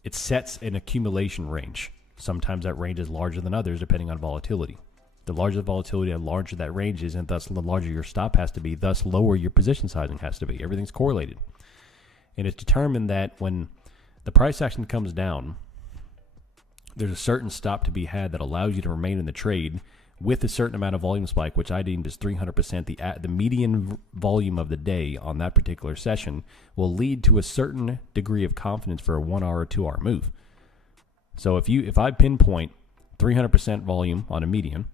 it sets an accumulation range. Sometimes that range is larger than others depending on volatility. The larger the volatility, the larger that range is, and thus the larger your stop has to be, thus lower your position sizing has to be. Everything's correlated. And it's determined that when the price action comes down, there's a certain stop to be had that allows you to remain in the trade with a certain amount of volume spike, which I deemed as 300%. The median volume of the day on that particular session will lead to a certain degree of confidence for a 1 hour or 2 hour move. So if I pinpoint 300% volume on a median,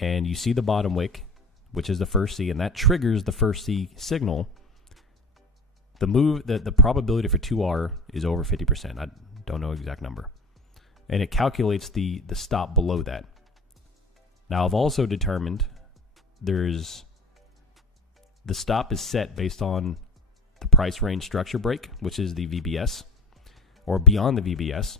and you see the bottom wick, which is the first C, and that triggers the first C signal, the probability for 2R is over 50%. I don't know the exact number. And it calculates the stop below that. Now, I've also determined the stop is set based on the price range structure break, which is the VBS, or beyond the VBS,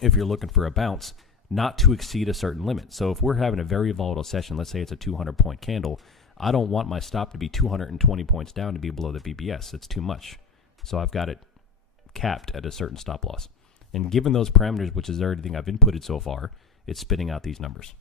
if you're looking for a bounce, not to exceed a certain limit. So if we're having a very volatile session, let's say it's a 200-point candle, I don't want my stop to be 220 points down to be below the VBS. It's too much. So I've got it capped at a certain stop loss. And given those parameters, which is everything I've inputted so far, it's spitting out these numbers.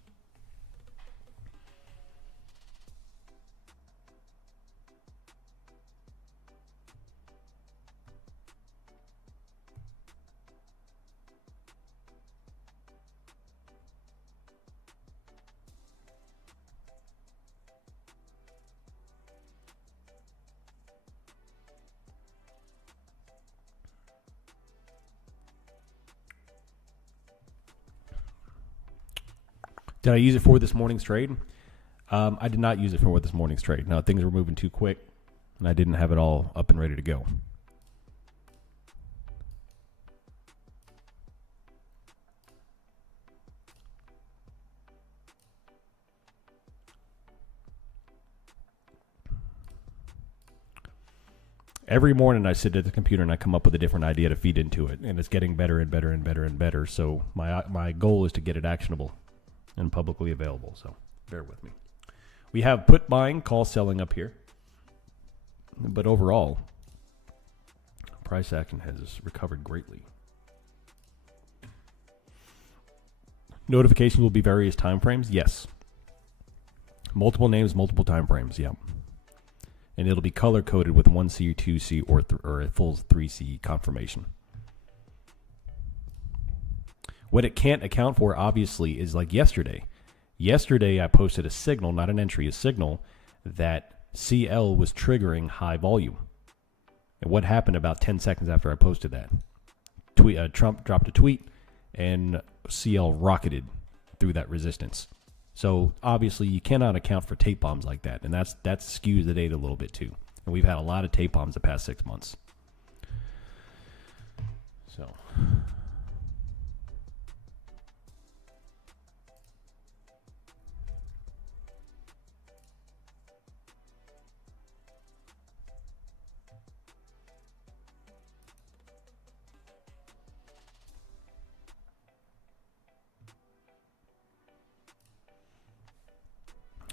Did I use it for this morning's trade? I did not use it for this morning's trade. Now, things were moving too quick, and I didn't have it all up and ready to go. Every morning I sit at the computer and I come up with a different idea to feed into it, and it's getting better and better and better and better. So my goal is to get it actionable and publicly available, so bear with me. We have put buying, call selling up here. But overall, price action has recovered greatly. Notifications will be various time frames, yes. Multiple names, multiple time frames, yeah. And it'll be color-coded with 1C, 2C, or a full 3C confirmation. What it can't account for, obviously, is like yesterday. Yesterday, I posted a signal, not an entry, a signal that CL was triggering high volume. And what happened about 10 seconds after I posted that? Trump dropped a tweet, and CL rocketed through that resistance. So, obviously, you cannot account for tape bombs like that. And that skews the data a little bit, too. And we've had a lot of tape bombs the past 6 months. So...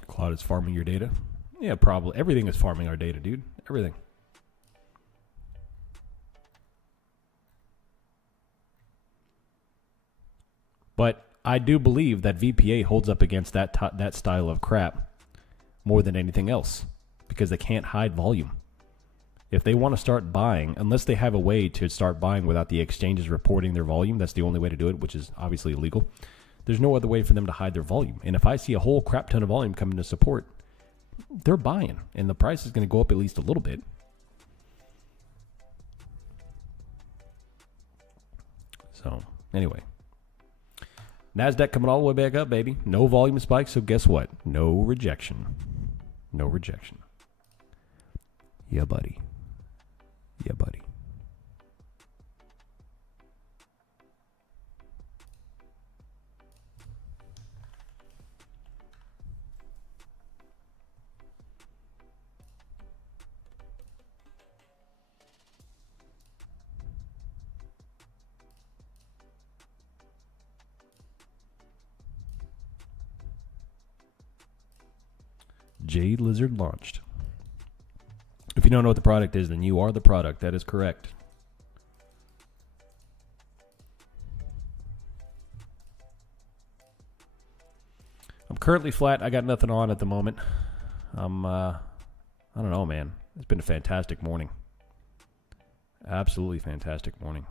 Claude is farming your data? Yeah, probably. Everything is farming our data, dude. Everything. But I do believe that VPA holds up against that style of crap more than anything else because they can't hide volume. If they want to start buying, unless they have a way to start buying without the exchanges reporting their volume, that's the only way to do it, which is obviously illegal. There's no other way for them to hide their volume. And if I see a whole crap ton of volume coming to support, they're buying. And the price is going to go up at least a little bit. So, anyway. NASDAQ coming all the way back up, baby. No volume spike, so guess what? No rejection. No rejection. Yeah, buddy. Yeah, buddy. Jade Lizard launched. If you don't know what the product is, then you are the product. That is correct. I'm currently flat. I got nothing on at the moment. I don't know, man. It's been a fantastic morning. Absolutely fantastic morning.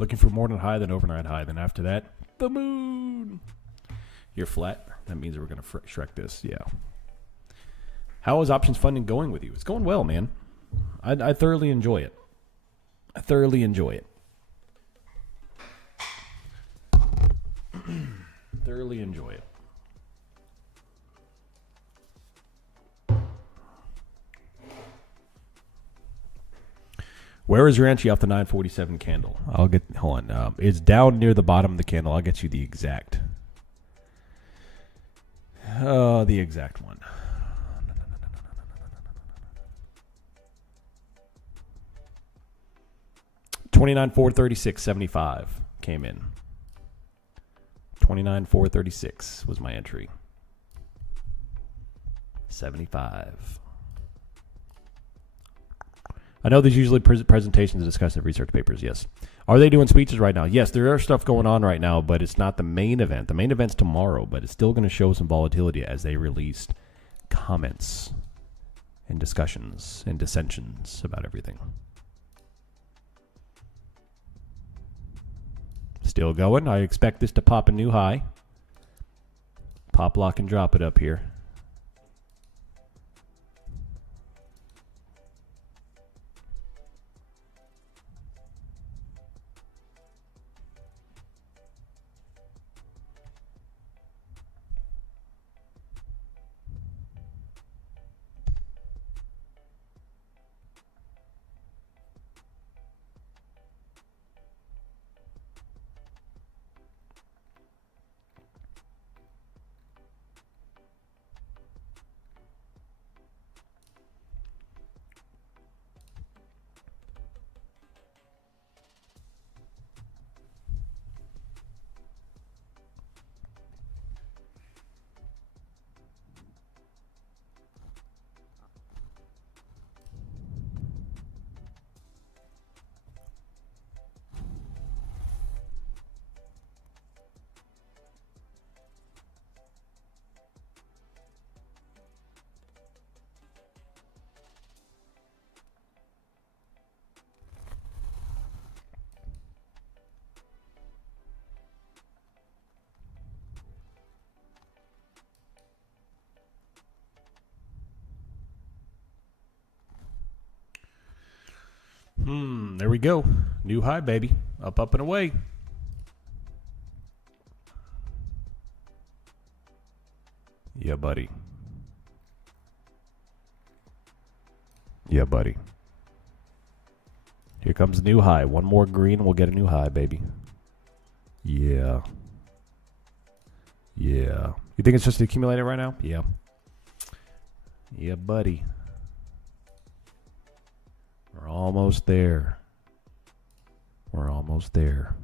Looking for morning high, then overnight high. Then after that, the moon. You're flat. That means we're going to Shrek this. Yeah. How is options funding going with you? It's going well, man. I thoroughly enjoy it. I thoroughly enjoy it. Thoroughly enjoy it. Where is your entry off the 947 candle? I'll get, hold on. It's down near the bottom of the candle. I'll get you the exact. The exact one. 29,436.75 came in. 29,436 was my entry. 75. I know there's usually presentations discussing research papers, yes. Are they doing speeches right now? Yes, there are stuff going on right now, but it's not the main event. The main event's tomorrow, but it's still going to show some volatility as they released comments and discussions and dissensions about everything. Still going. I expect this to pop a new high. Pop, lock, and drop it up here. There we go. New high, baby. Up, up, and away. Yeah, buddy. Yeah, buddy. Here comes the new high. One more green, we'll get a new high, baby. Yeah. Yeah. You think it's just accumulating right now? Yeah. Yeah, buddy. We're almost there. We're almost there.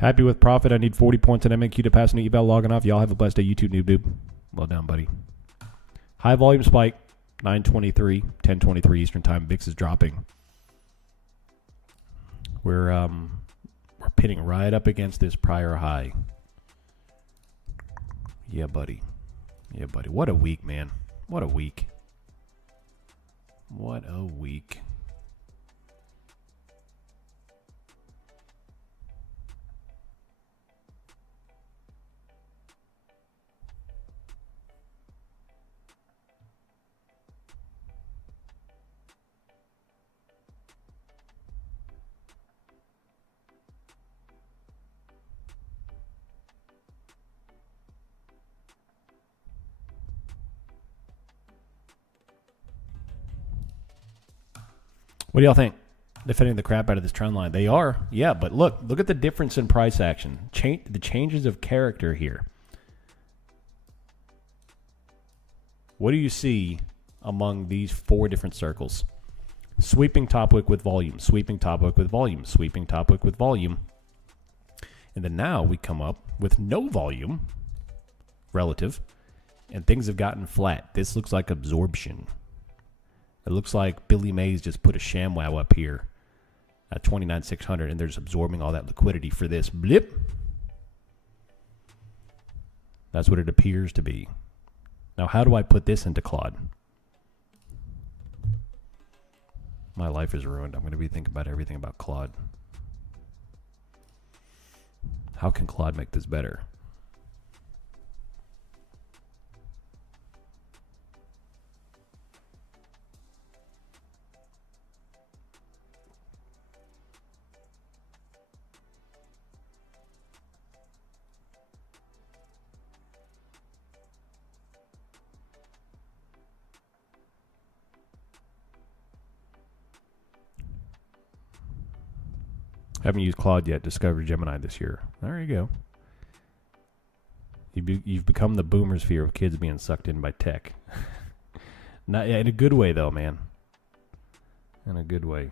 Happy with profit. I need 40 points in MNQ to pass an eval. Logging off. Y'all have a blessed day. YouTube noob dude. Well done, buddy. High volume spike. 9:23, 10:23 Eastern time. VIX is dropping. We're pitting right up against this prior high. Yeah, buddy. Yeah, buddy. What a week, man. What a week. What a week. What do y'all think? Defending the crap out of this trend line. They are, yeah, but look at the difference in price action. The changes of character here. What do you see among these four different circles? Sweeping top wick with volume, sweeping top wick with volume, sweeping top wick with volume. And then now we come up with no volume, relative, and things have gotten flat. This looks like absorption. It looks like Billy Mays just put a ShamWow up here at 29,600, and they're just absorbing all that liquidity for this blip. That's what it appears to be. Now, how do I put this into Claude? My life is ruined. I'm going to be thinking about everything about Claude. How can Claude make this better? Haven't used Claude yet. Discovered Gemini this year. There you go. You've become the boomer's fear of kids being sucked in by tech. Not in a good way, though, man. In a good way.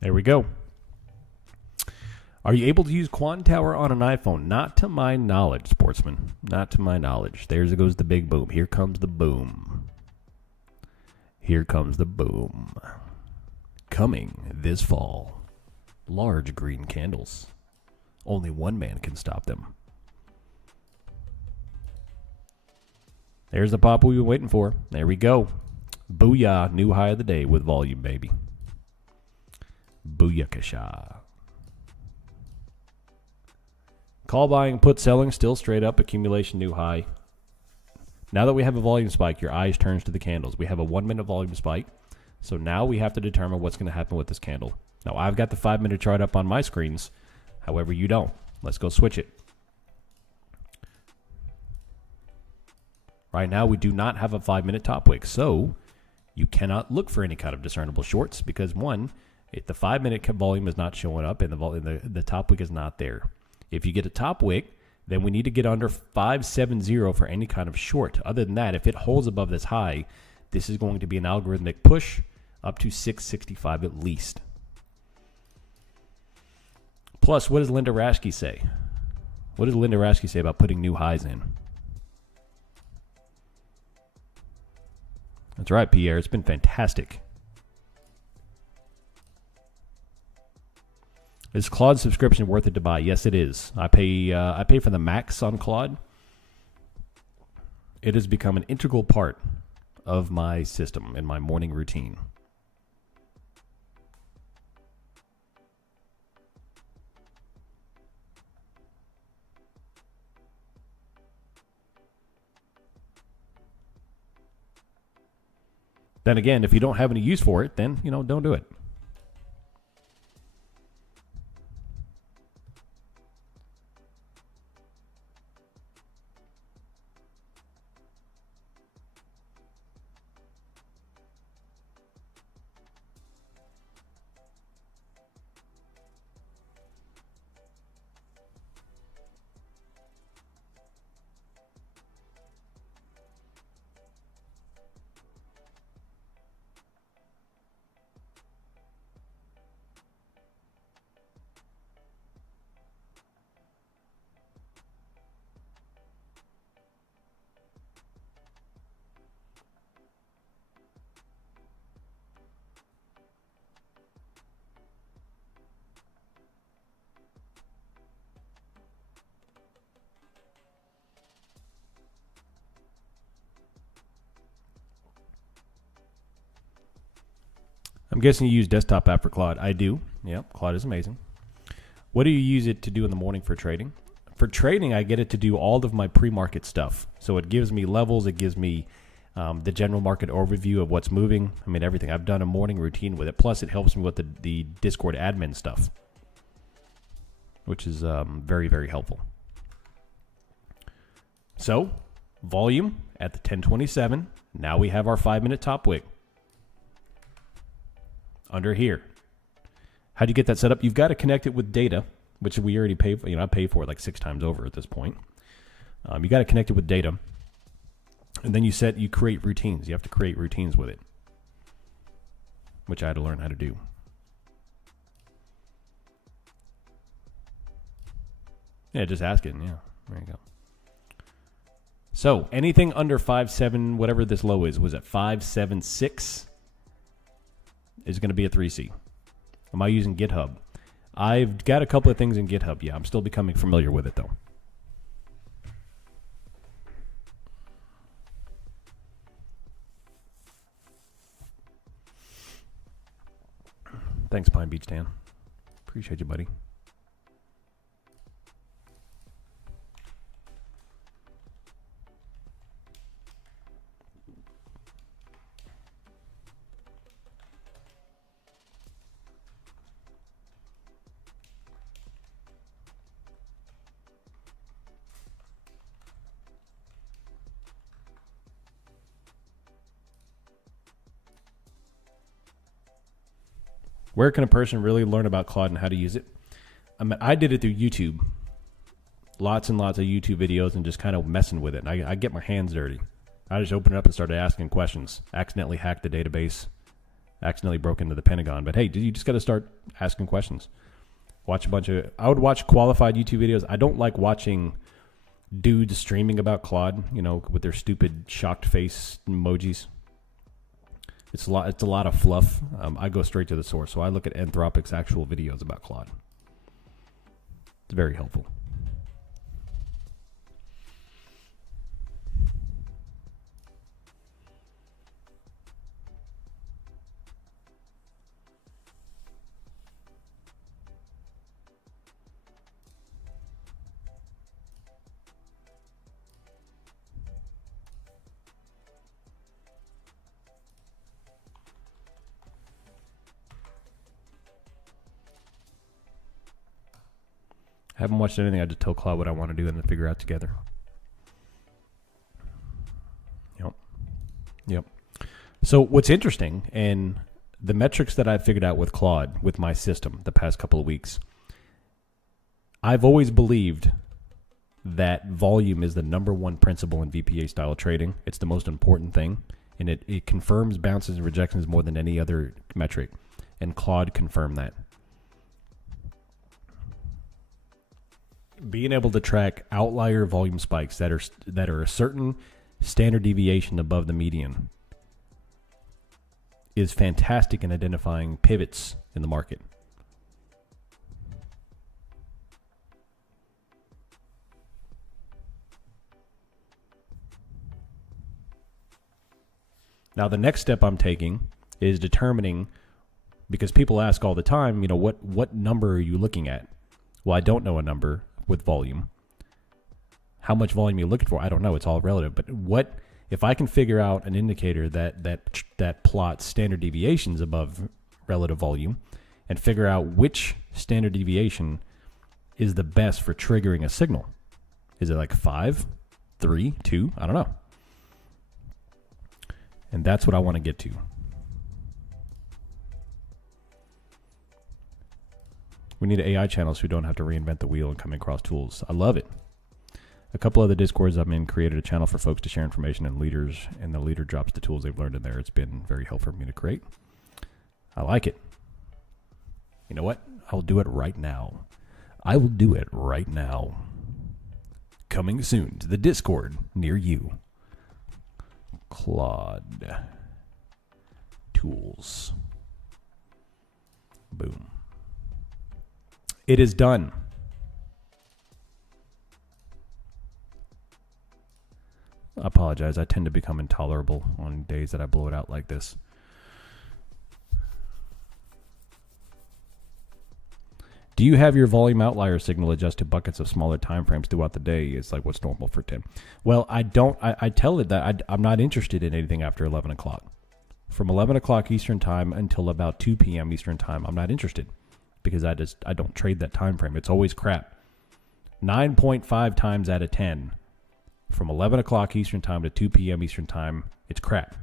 There we go. Are you able to use Quant Tower on an iPhone? Not to my knowledge, sportsman. Not to my knowledge. There goes the big boom. Here comes the boom. Here comes the boom. Coming this fall. Large green candles. Only one man can stop them. There's the pop we've been waiting for. There we go. Booyah. New high of the day with volume, baby. Booyakasha. Call buying, put selling, still straight up. Accumulation, new high. Now that we have a volume spike, your eyes turns to the candles. We have a 1 minute volume spike. So now we have to determine what's going to happen with this candle. Now I've got the 5 minute chart up on my screens. However, you don't. Let's go switch it. Right now we do not have a 5 minute top wick. So you cannot look for any kind of discernible shorts because one, if the 5 minute volume is not showing up and the top wick is not there. If you get a top wick, then we need to get under 570 for any kind of short. Other than that, if it holds above this high, this is going to be an algorithmic push up to 665 at least. Plus, what does Linda Raschke say? What does Linda Raschke say about putting new highs in? That's right, Pierre. It's been fantastic. Is Claude subscription worth it to buy? Yes, it is. I pay for the max on Claude. It has become an integral part of my system in my morning routine. Then again, if you don't have any use for it, then, don't do it. I'm guessing you use desktop app for Claude. I do. Yep, Claude is amazing. What do you use it to do in the morning for trading? For trading, I get it to do all of my pre-market stuff. So it gives me levels. It gives me the general market overview of what's moving. I mean, everything. I've done a morning routine with it. Plus, it helps me with the Discord admin stuff, which is very, very helpful. So, volume at the 1027. Now we have our 5-minute top wick. Under here. How do you get that set up? You've got to connect it with data, which we already pay for. I pay for it like 6 times over at this point. You got to connect it with data. And then you create routines. You have to create routines with it, which I had to learn how to do. Yeah, just ask it. Yeah, there you go. So anything under 5.7, whatever this low is, was at 5.76, is going to be a 3C. Am I using GitHub? I've got a couple of things in GitHub. Yeah, I'm still becoming familiar with it, though. Thanks, Pine Beach Dan. Appreciate you, buddy. Where can a person really learn about Claude and how to use it? I did it through YouTube. Lots and lots of YouTube videos and just kind of messing with it. And I get my hands dirty. I just opened it up and started asking questions. Accidentally hacked the database. Accidentally broke into the Pentagon. But hey, you just got to start asking questions. I would watch qualified YouTube videos. I don't like watching dudes streaming about Claude, with their stupid shocked face emojis. It's a lot of fluff. I go straight to the source. So I look at Anthropic's actual videos about Claude. It's very helpful. I haven't watched anything. I just tell Claude what I want to do and then figure out together. Yep. So what's interesting, and the metrics that I've figured out with Claude, with my system the past couple of weeks, I've always believed that volume is the number one principle in VPA style trading. It's the most important thing, and it confirms bounces and rejections more than any other metric, and Claude confirmed that. Being able to track outlier volume spikes that are a certain standard deviation above the median is fantastic in identifying pivots in the market. Now, the next step I'm taking is determining, because people ask all the time, what number are you looking at? Well, I don't know a number with volume. How much volume you're looking for, I don't know. It's all relative. But if I can figure out an indicator that plots standard deviations above relative volume, and figure out which standard deviation is the best for triggering a signal? Is it like 5, 3, 2? I don't know. And that's what I want to get to. We need AI channels who don't have to reinvent the wheel and come across tools. I love it. A couple other Discords I'm in created a channel for folks to share information and leaders, and the leader drops the tools they've learned in there. It's been very helpful for me to create. I like it. You know what? I'll do it right now. I will do it right now. Coming soon to the Discord near you. Claude tools. Boom. It is done. I apologize. I tend to become intolerable on days that I blow it out like this. Do you have your volume outlier signal adjust to buckets of smaller time frames throughout the day? It's like what's normal for 10. Well, I don't. I tell it that I'm not interested in anything after 11 o'clock. From 11 o'clock Eastern time until about 2 p.m. Eastern time, I'm not interested because I don't trade that time frame. It's always crap. 9.5 times out of 10, from 11 o'clock Eastern time to 2 p.m. Eastern time, it's crap.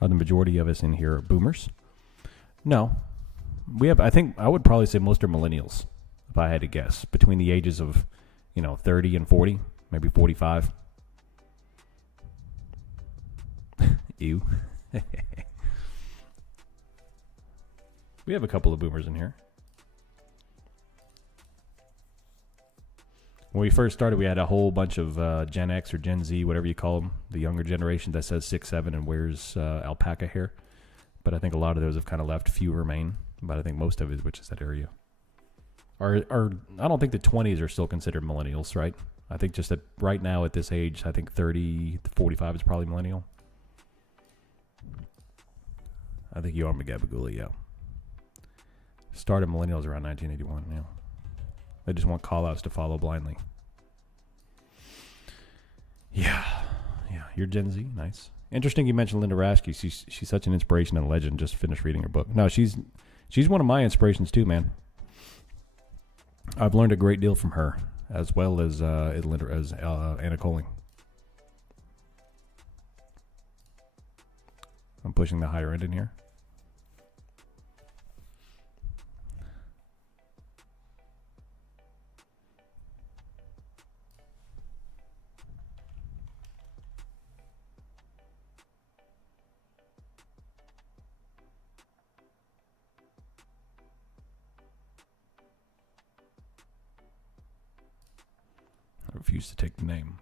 Are the majority of us in here boomers? No. I think I would probably say most are millennials, if I had to guess, between the ages of, 30 and 40, maybe 45. Ew. We have a couple of boomers in here. When we first started, we had a whole bunch of Gen X or Gen Z, whatever you call them, the younger generation that says 6'7" and wears alpaca hair. But I think a lot of those have kind of left. Few remain, but I think most of it, which is that area. Or I don't think the 20s are still considered millennials, right? I think just that right now at this age, I think 30 to 45 is probably millennial. I think you are Magabagula, yeah. Started millennials around 1981, yeah. They just want call-outs to follow blindly. Yeah. You're Gen Z, nice. Interesting you mentioned Linda Raschke. She's such an inspiration and a legend. Just finished reading her book. No, she's one of my inspirations too, man. I've learned a great deal from her, as well as Anna Coling. I'm pushing the higher end in here. I refuse to take the name.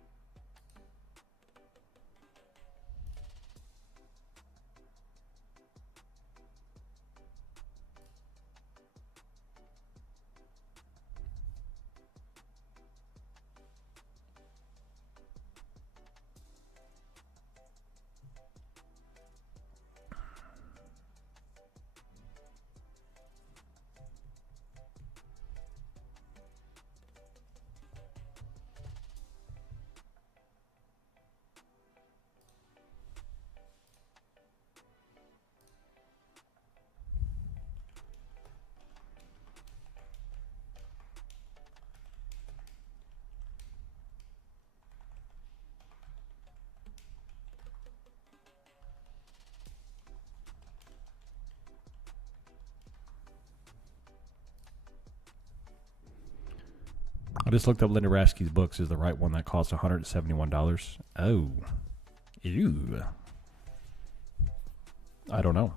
I just looked up Linda Raschke's books. Is the right one that costs $171? Oh. Ew. I don't know.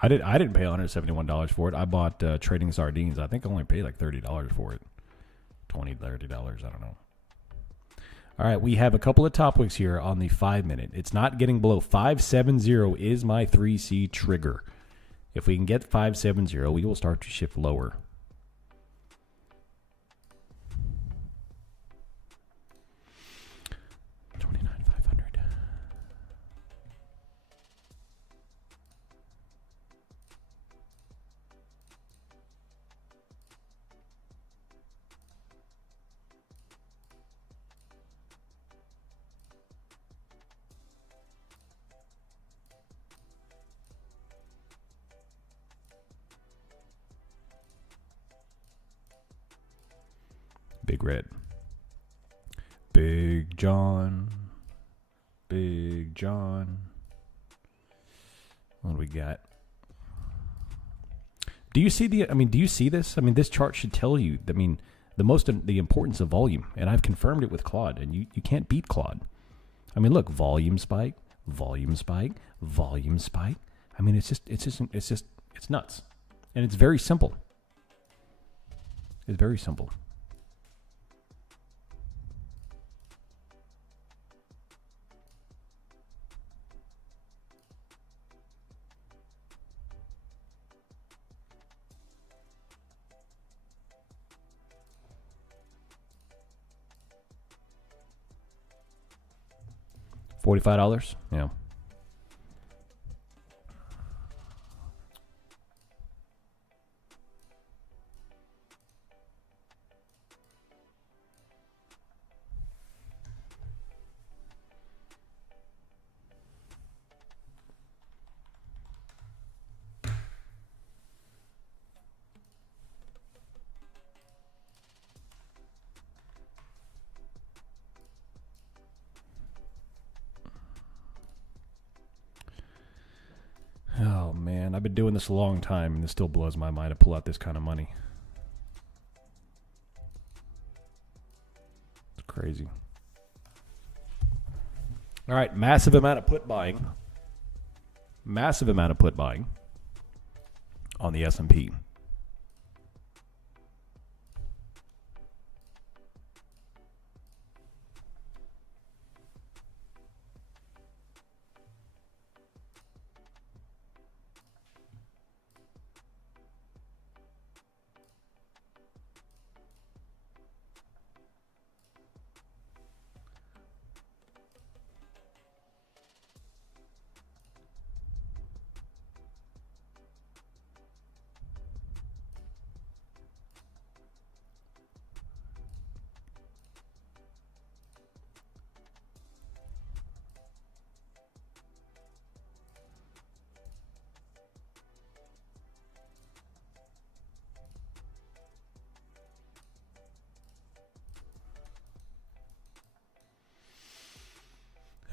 I didn't pay $171 for it. I bought Trading Sardines. I think I only paid like $30 for it. $20, $30, I don't know. All right, we have a couple of topics here on the 5 minute. It's not getting below 570 is my 3C trigger. If we can get 570, we will start to shift lower. Big Red. Big John. Big John. What do we got? Do you see this? I mean, this chart should tell you, the importance of volume. And I've confirmed it with Claude, and you can't beat Claude. I mean, look, volume spike, volume spike, volume spike. I mean, it's nuts. And it's very simple. It's very simple. $45? Yeah. Oh, man. I've been doing this a long time, and it still blows my mind to pull out this kind of money. It's crazy. All right. Massive amount of put buying. Massive amount of put buying on the S&P.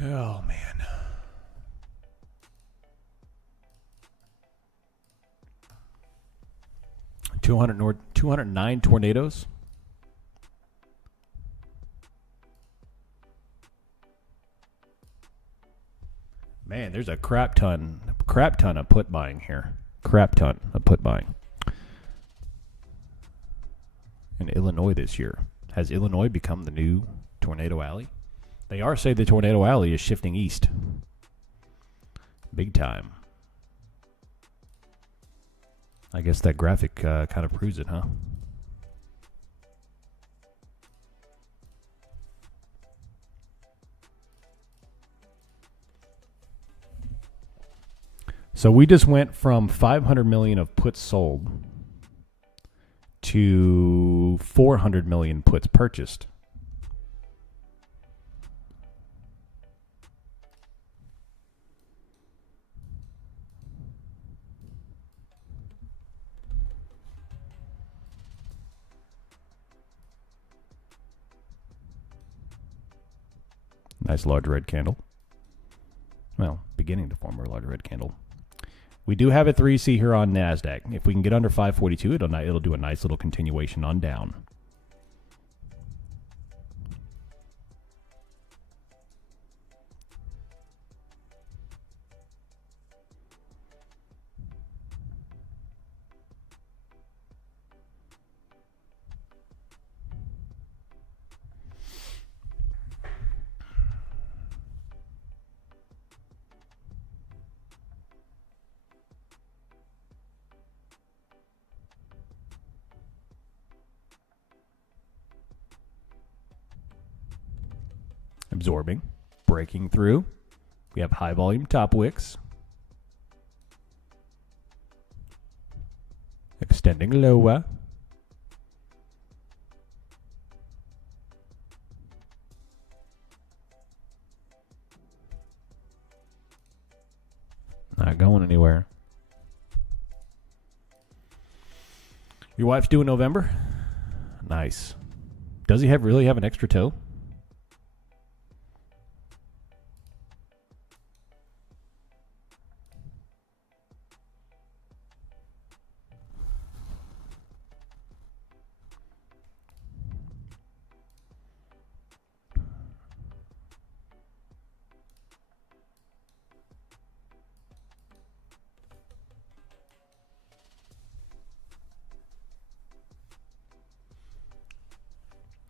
Oh, man. Or 209 tornadoes. Man, there's a crap ton of put buying here. Crap ton of put buying. In Illinois this year. Has Illinois become the new Tornado Alley? They are saying the Tornado Alley is shifting east. Big time. I guess that graphic kind of proves it, huh? So we just went from 500 million of puts sold to 400 million puts purchased. Nice large red candle. Well, beginning to form a large red candle. We do have a 3C here on NASDAQ. If we can get under 542, it'll do a nice little continuation on down. Absorbing, breaking through. We have high volume top wicks. Extending lower. Not going anywhere. Your wife's doing November? Nice. Does he really have an extra toe?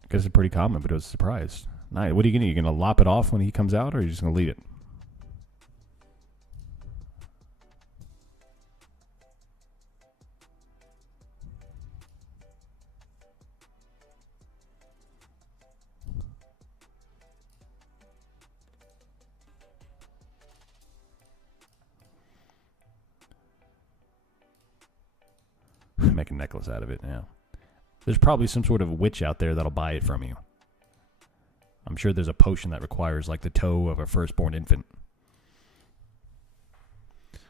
I guess it's pretty common, but it was a surprise. Nice. What are you going to do? You going to lop it off when he comes out, or are you just going to leave it? Make a necklace out of it, yeah. There's probably some sort of witch out there that'll buy it from you. I'm sure there's a potion that requires like the toe of a firstborn infant.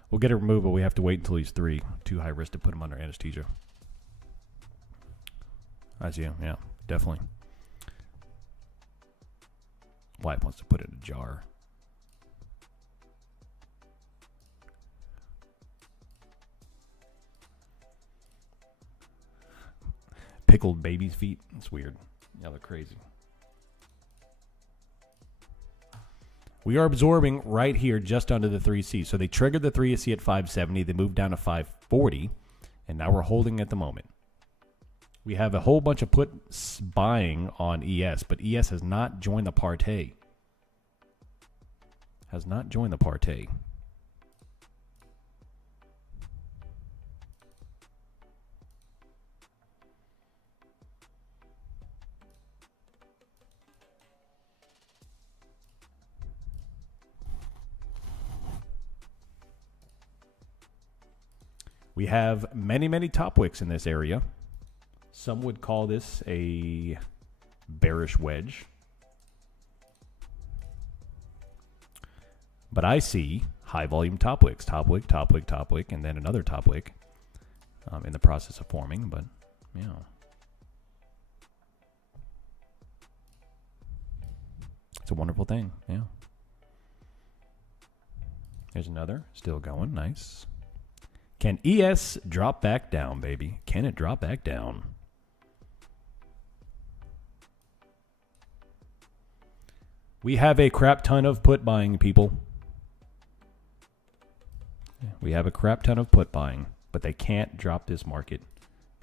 We'll get it removed, but we have to wait until he's 3. Too high risk to put him under anesthesia. I see him, yeah, definitely. Wife wants to put it in a jar. Pickled baby's feet. It's weird. Yeah, they're crazy. We are absorbing right here just under the 3C. So they triggered the 3C at 570. They moved down to 540. And now we're holding at the moment. We have a whole bunch of puts buying on ES, but ES has not joined the partay. Has not joined the partay. We have many, many top wicks in this area. Some would call this a bearish wedge. But I see high volume top wicks. Top wick, top wick, top wick, and then another top wick in the process of forming. But, you know. It's a wonderful thing, yeah. There's another, still going, nice. Can ES drop back down, baby? Can it drop back down? We have a crap ton of put buying, people. We have a crap ton of put buying, but they can't drop this market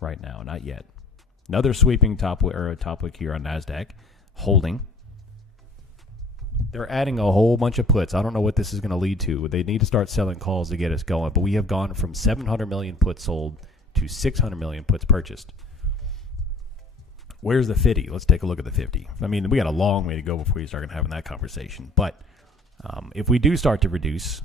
right now, not yet. Another sweeping top wick here on NASDAQ, holding. They're adding a whole bunch of puts. I don't know what this is going to lead to. They need to start selling calls to get us going. But we have gone from 700 million puts sold to 600 million puts purchased. Where's the 50? Let's take a look at the 50. I mean, we got a long way to go before we start having that conversation. But if we do start to reduce,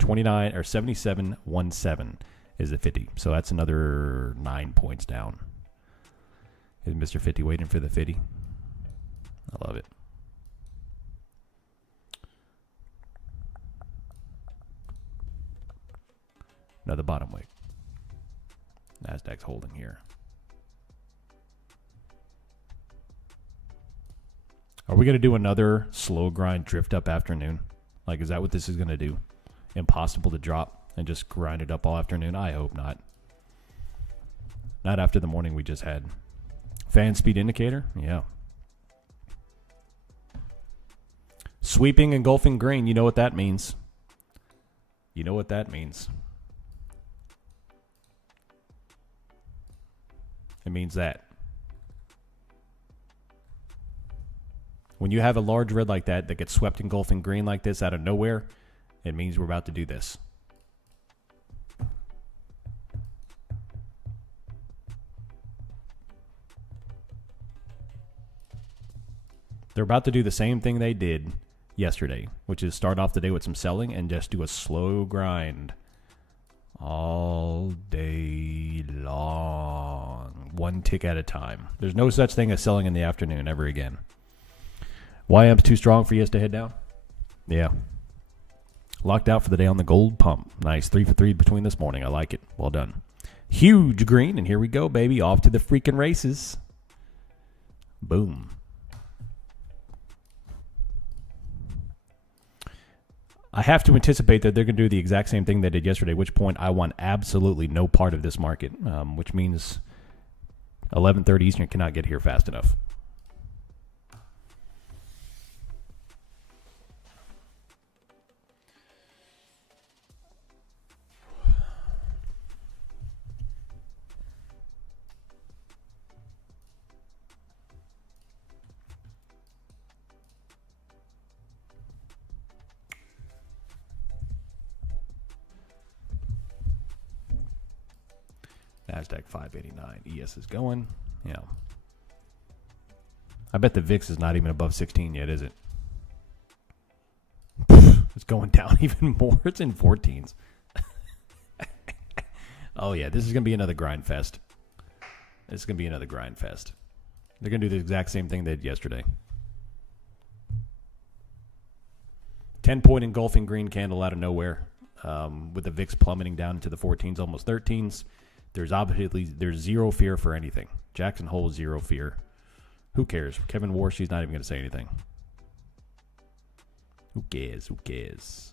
29 or 77.17 is the 50. So that's another 9 points down. Is Mr. 50 waiting for the 50? I love it. Another bottom wick. NASDAQ's holding here. Are we going to do another slow grind drift up afternoon? Like, is that what this is going to do? Impossible to drop and just grind it up all afternoon? I hope not. Not after the morning we just had. Fan speed indicator? Yeah. Sweeping engulfing green. You know what that means. You know what that means. It means that. When you have a large red like that that gets swept engulfing green like this out of nowhere, it means we're about to do this. They're about to do the same thing they did yesterday, which is start off the day with some selling and just do a slow grind all day long, one tick at a time. There's no such thing as selling in the afternoon ever again. YM's too strong for you to head down? Yeah. Locked out for the day on the gold pump. Nice. 3 for 3 between this morning. I like it. Well done. Huge green, and here we go, baby. Off to the freaking races. Boom. I have to anticipate that they're going to do the exact same thing they did yesterday, at which point I want absolutely no part of this market, which means 11:30 Eastern cannot get here fast enough. NASDAQ 589. ES is going. Yeah. I bet the VIX is not even above 16 yet, is it? It's going down even more. It's in 14s. Oh, yeah, this is going to be another grind fest. This is going to be another grind fest. They're going to do the exact same thing they did yesterday. 10-point engulfing green candle out of nowhere, with the VIX plummeting down into the 14s, almost 13s. There's zero fear for anything. Jackson Hole, zero fear. Who cares? Kevin Warshy's not even going to say anything. Who cares? Who cares?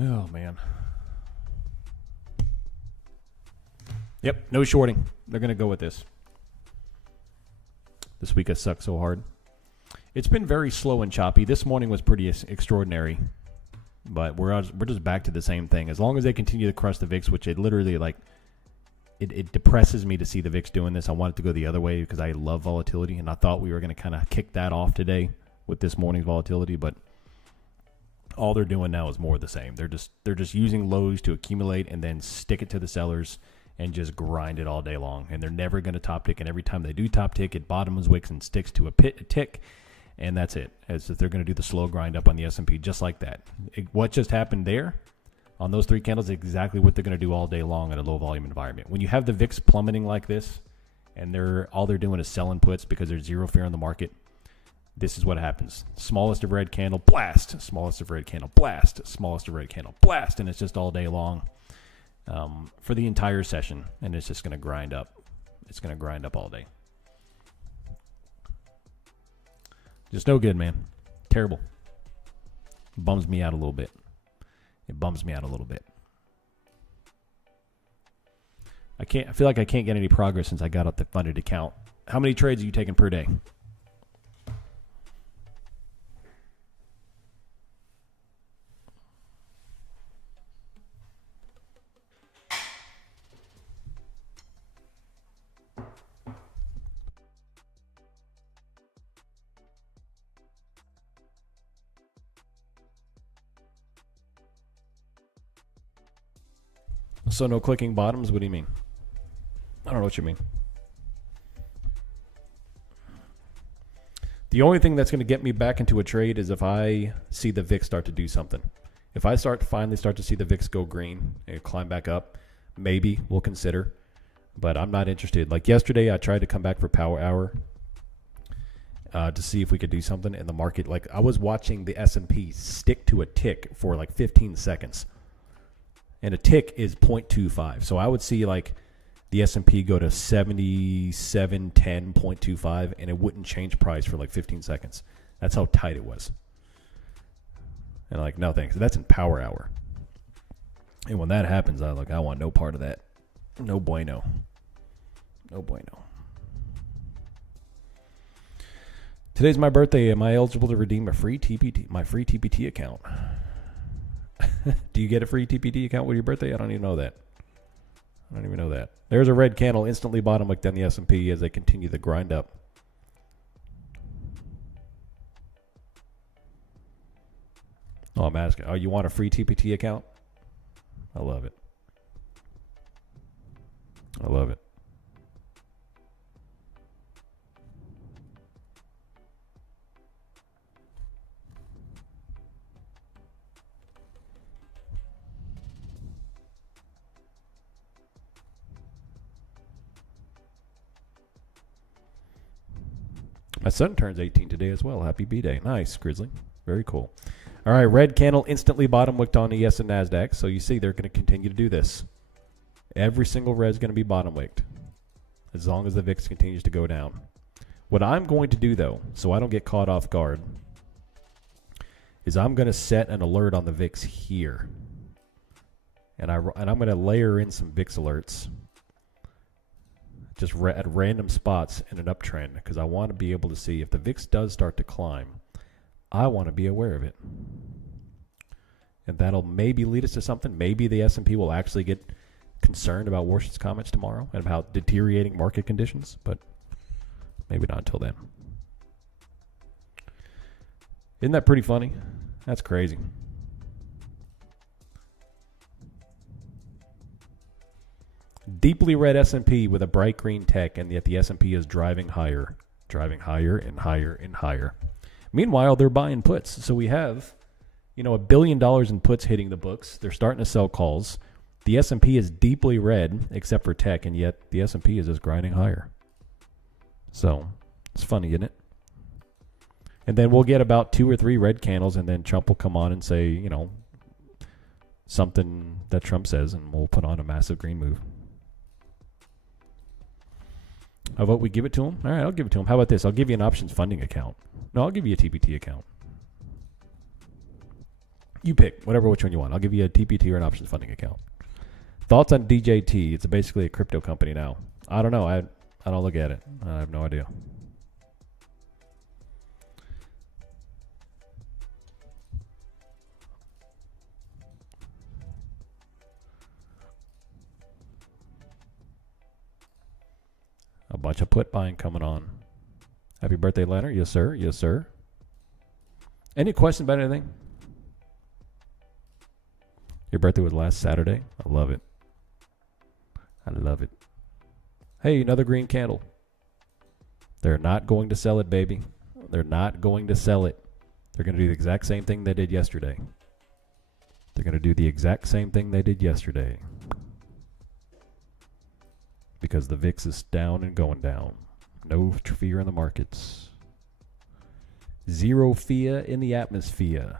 Oh, man. Yep, no shorting. They're going to go with this. This week has sucked so hard. It's been very slow and choppy. This morning was pretty extraordinary. But we're just back to the same thing. As long as they continue to crush the VIX, which it literally, like, it depresses me to see the VIX doing this. I want it to go the other way because I love volatility. And I thought we were going to kind of kick that off today with this morning's volatility. But all they're doing now is more of the same. They're just using lows to accumulate and then stick it to the sellers and just grind it all day long. And they're never going to top tick. And every time they do top tick, it bottoms wicks and sticks to a tick. And that's it. As if they're going to do the slow grind up on the S&P just like that. What just happened there on those three candles is exactly what they're going to do all day long in a low volume environment. When you have the VIX plummeting like this and all they're doing is selling puts because there's zero fear in the market, this is what happens. Smallest of red candle, blast. Smallest of red candle, blast. Smallest of red candle, blast. And it's just all day long for the entire session. And it's just going to grind up. It's going to grind up all day. Just no good, man. Terrible. Bums me out a little bit. It bums me out a little bit. I feel like I can't get any progress since I got up the funded account. How many trades are you taking per day? So no clicking bottoms? What do you mean? I don't know what you mean. The only thing that's going to get me back into a trade is if I see the VIX start to do something. If I finally start to see the VIX go green and climb back up, maybe we'll consider. But I'm not interested. Like yesterday, I tried to come back for power hour to see if we could do something in the market. Like I was watching the S&P stick to a tick for like 15 seconds. And a tick is 0.25. So I would see like the S&P go to 7710.25 and it wouldn't change price for like 15 seconds. That's how tight it was. And like, no thanks. That's in power hour. And when that happens, I want no part of that. No bueno. No bueno. Today's my birthday. Am I eligible to redeem my free TPT account? Do you get a free TPT account with your birthday? I don't even know that. There's a red candle instantly bottom wick down the S&P as they continue to grind up. Oh, I'm asking. Oh, you want a free TPT account? I love it. I love it. My son turns 18 today as well. Happy B-Day. Nice, Grizzly. Very cool. All right, red candle instantly bottom wicked on the ES and NASDAQ. So you see they're going to continue to do this. Every single red is going to be bottom wicked as long as the VIX continues to go down. What I'm going to do, though, so I don't get caught off guard, is I'm going to set an alert on the VIX here. And I'm going to layer in some VIX alerts just at random spots in an uptrend, because I want to be able to see if the VIX does start to climb. I want to be aware of it. And that'll maybe lead us to something. Maybe the S&P will actually get concerned about Warsh's comments tomorrow and about deteriorating market conditions, but maybe not until then. Isn't that pretty funny? That's crazy. Deeply red S&P with a bright green tech, and yet the S&P is driving higher and higher and higher. Meanwhile, they're buying puts. So we have, $1 billion in puts hitting the books. They're starting to sell calls. The S&P is deeply red, except for tech, and yet the S&P is just grinding higher. So it's funny, isn't it? And then we'll get about 2 or 3 red candles, and then Trump will come on and say, something that Trump says, and we'll put on a massive green move. How about we give it to him? All right, I'll give it to him. How about this? I'll give you an options funding account. No, I'll give you a TPT account. You pick which one you want. I'll give you a TPT or an options funding account. Thoughts on DJT? It's basically a crypto company now. I don't know. I don't look at it. I have no idea. A bunch of put buying coming on. Happy birthday, Leonard. Yes, sir. Yes, sir. Any question about anything? Your birthday was last Saturday. I love it. I love it. Hey, another green candle. They're not going to sell it, baby. They're not going to sell it. They're going to do the exact same thing they did yesterday. They're going to do the exact same thing they did yesterday. Because the VIX is down and going down. No fear in the markets. Zero fear in the atmosphere.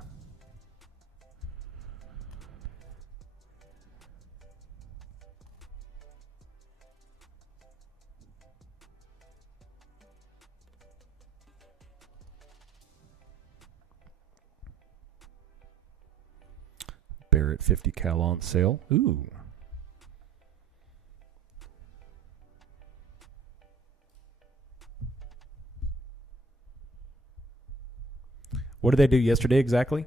Barrett 50 cal on sale. Ooh. What did they do yesterday exactly?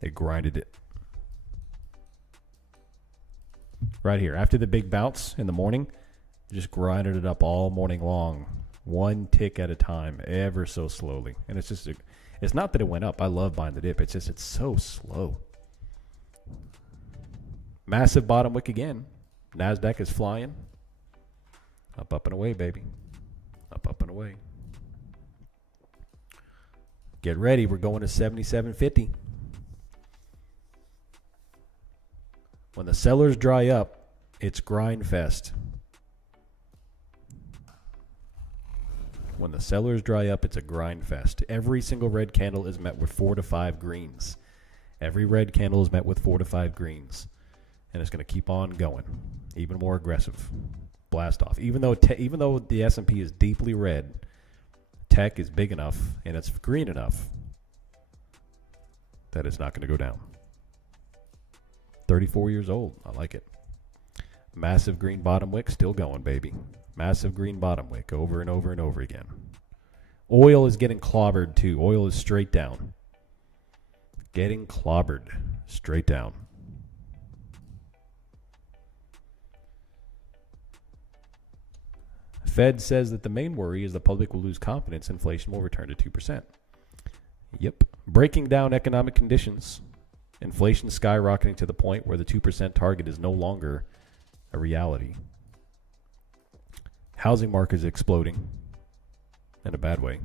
They grinded it. Right here. After the big bounce in the morning, just grinded it up all morning long. One tick at a time, ever so slowly. And it's just, it's not that it went up. I love buying the dip. It's just, it's so slow. Massive bottom wick again. NASDAQ is flying. Up and away, baby. Up and away. Get ready. We're going to 77.50. When the sellers dry up, it's grind fest. When the sellers dry up, it's a grind fest. Every single red candle is met with 4 to 5 greens. Every red candle is met with 4 to 5 greens. And it's going to keep on going, even more aggressive. Blast off. Even though the S&P is deeply red, tech is big enough and it's green enough that it's not going to go down. 34 years old. I like it. Massive green bottom wick, still going, baby. Massive green bottom wick, over and over and over again. Oil is getting clobbered too. Oil is straight down. Getting clobbered, straight down. Fed says that the main worry is the public will lose confidence. Inflation will return to 2%. Yep. Breaking down economic conditions. Inflation skyrocketing to the point where the 2% target is no longer a reality. Housing market is exploding in a bad way.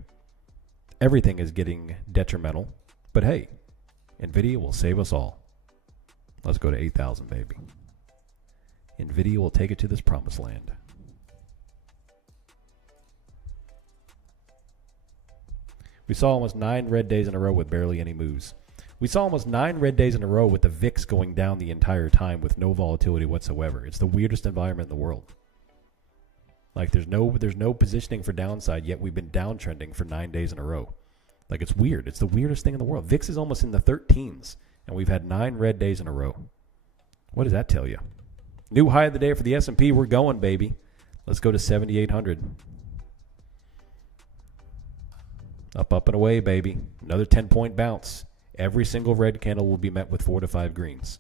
Everything is getting detrimental. But hey, NVIDIA will save us all. Let's go to 8,000, baby. NVIDIA will take it to this promised land. We saw almost 9 red days in a row with barely any moves. We saw almost 9 red days in a row with the VIX going down the entire time with no volatility whatsoever. It's the weirdest environment in the world. Like there's no positioning for downside, yet we've been downtrending for 9 days in a row. Like, it's weird. It's the weirdest thing in the world. VIX is almost in the 13s, and we've had 9 red days in a row. What does that tell you? New high of the day for the S&P. We're going, baby. Let's go to 7,800. Up and away, baby. Another 10-point bounce. Every single red candle will be met with 4 to 5 greens.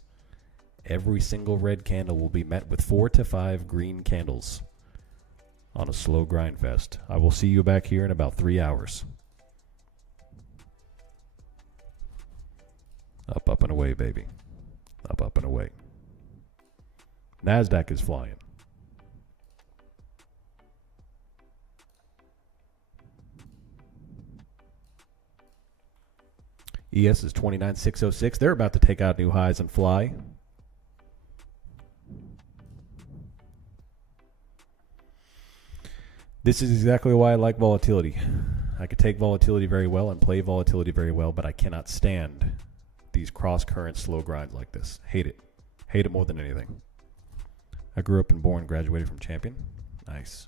Every single red candle will be met with 4 to 5 green candles on a slow grind fest. I will see you back here in about 3 hours. Up and away, baby. Up and away. NASDAQ is flying. ES is 29,606. They're about to take out new highs and fly. This is exactly why I like volatility. I could take volatility very well and play volatility very well, but I cannot stand these cross-current slow grinds like this. Hate it. Hate it more than anything. I grew up and born, graduated from Champion. Nice.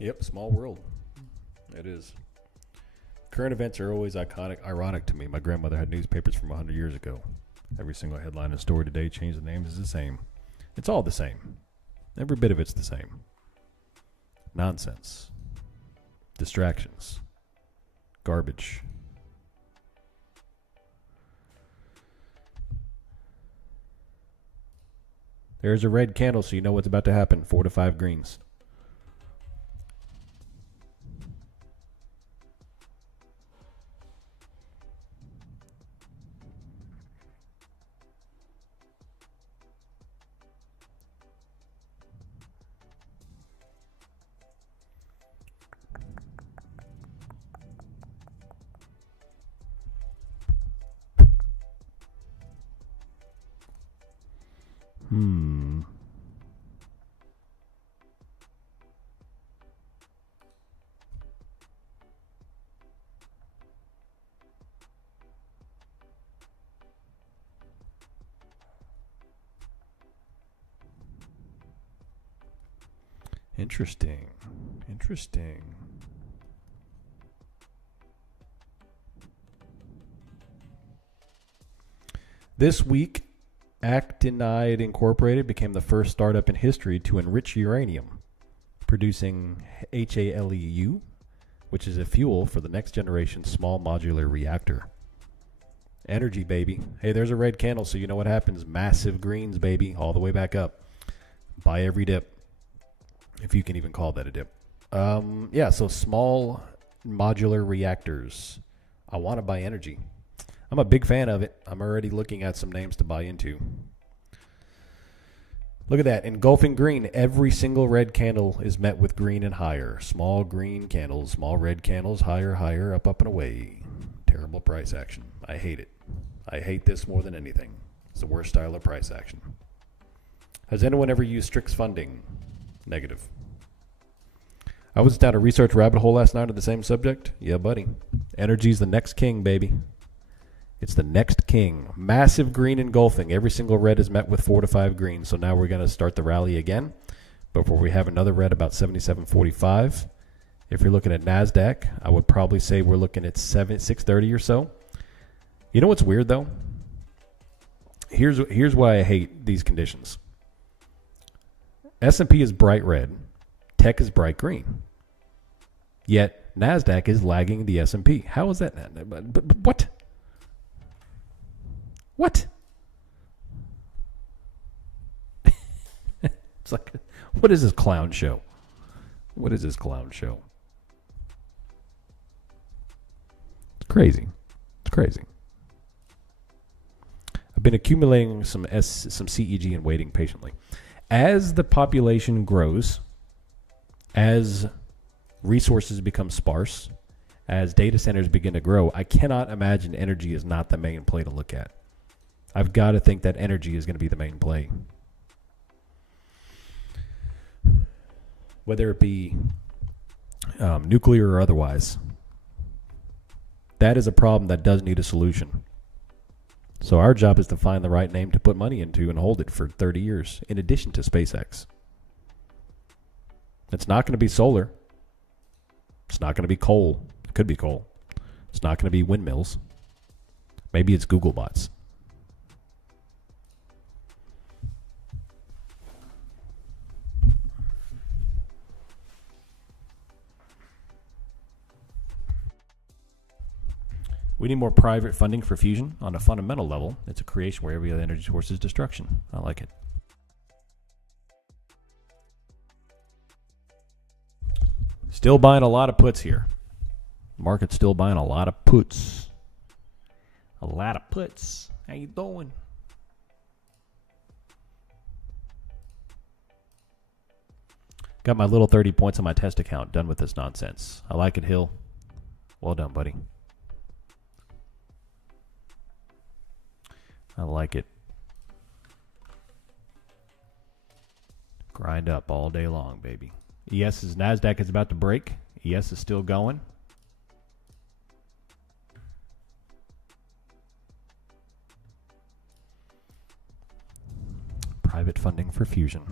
Yep, small world. It is. Current events are always ironic to me. My grandmother had newspapers from 100 years ago. Every single headline and story today, change the names, is the same. It's all the same. Every bit of it's the same. Nonsense. Distractions. Garbage. There's a red candle, so you know what's about to happen. 4 to 5 greens. Interesting. Interesting. This week, Actinide Incorporated became the first startup in history to enrich uranium, producing HALEU, which is a fuel for the next generation small modular reactor. Energy, baby. Hey, there's a red candle, so you know what happens. Massive greens, baby, all the way back up. Buy every dip, if you can even call that a dip. Yeah, so small modular reactors. I want to buy energy. I'm a big fan of it. I'm already looking at some names to buy into. Look at that. Engulfing green. Every single red candle is met with green and higher. Small green candles, small red candles, higher, higher, up and away. Terrible price action. I hate it. I hate this more than anything. It's the worst style of price action. Has anyone ever used Strix funding? Negative. I was down a research rabbit hole last night on the same subject. Yeah, buddy. Energy's the next king, baby. It's the next king. Massive green engulfing. Every single red is met with 4 to 5 greens. So now we're going to start the rally again before we have another red about 77.45. If you're looking at NASDAQ, I would probably say we're looking at 630 or so. You know what's weird, though? Here's why I hate these conditions. S&P is bright red. Tech is bright green. Yet NASDAQ is lagging the S&P. How is that? What? What? It's like, what is this clown show? What is this clown show? It's crazy. It's crazy. I've been accumulating some CEG and waiting patiently. As the population grows, as resources become sparse, as data centers begin to grow, I cannot imagine energy is not the main play to look at. I've got to think that energy is going to be the main play. Whether it be nuclear or otherwise. That is a problem that does need a solution. So our job is to find the right name to put money into and hold it for 30 years, in addition to SpaceX. It's not going to be solar. It's not going to be coal. It could be coal. It's not going to be windmills. Maybe it's Google bots. We need more private funding for fusion. On a fundamental level, it's a creation where every other energy source is destruction. I like it. Still buying a lot of puts here. Market's still buying a lot of puts. A lot of puts. How you doing? Got my little 30 points on my test account. Done with this nonsense. I like it, Hill. Well done, buddy. I like it. Grind up all day long, baby. ES's NASDAQ is about to break. ES is still going. Private funding for fusion.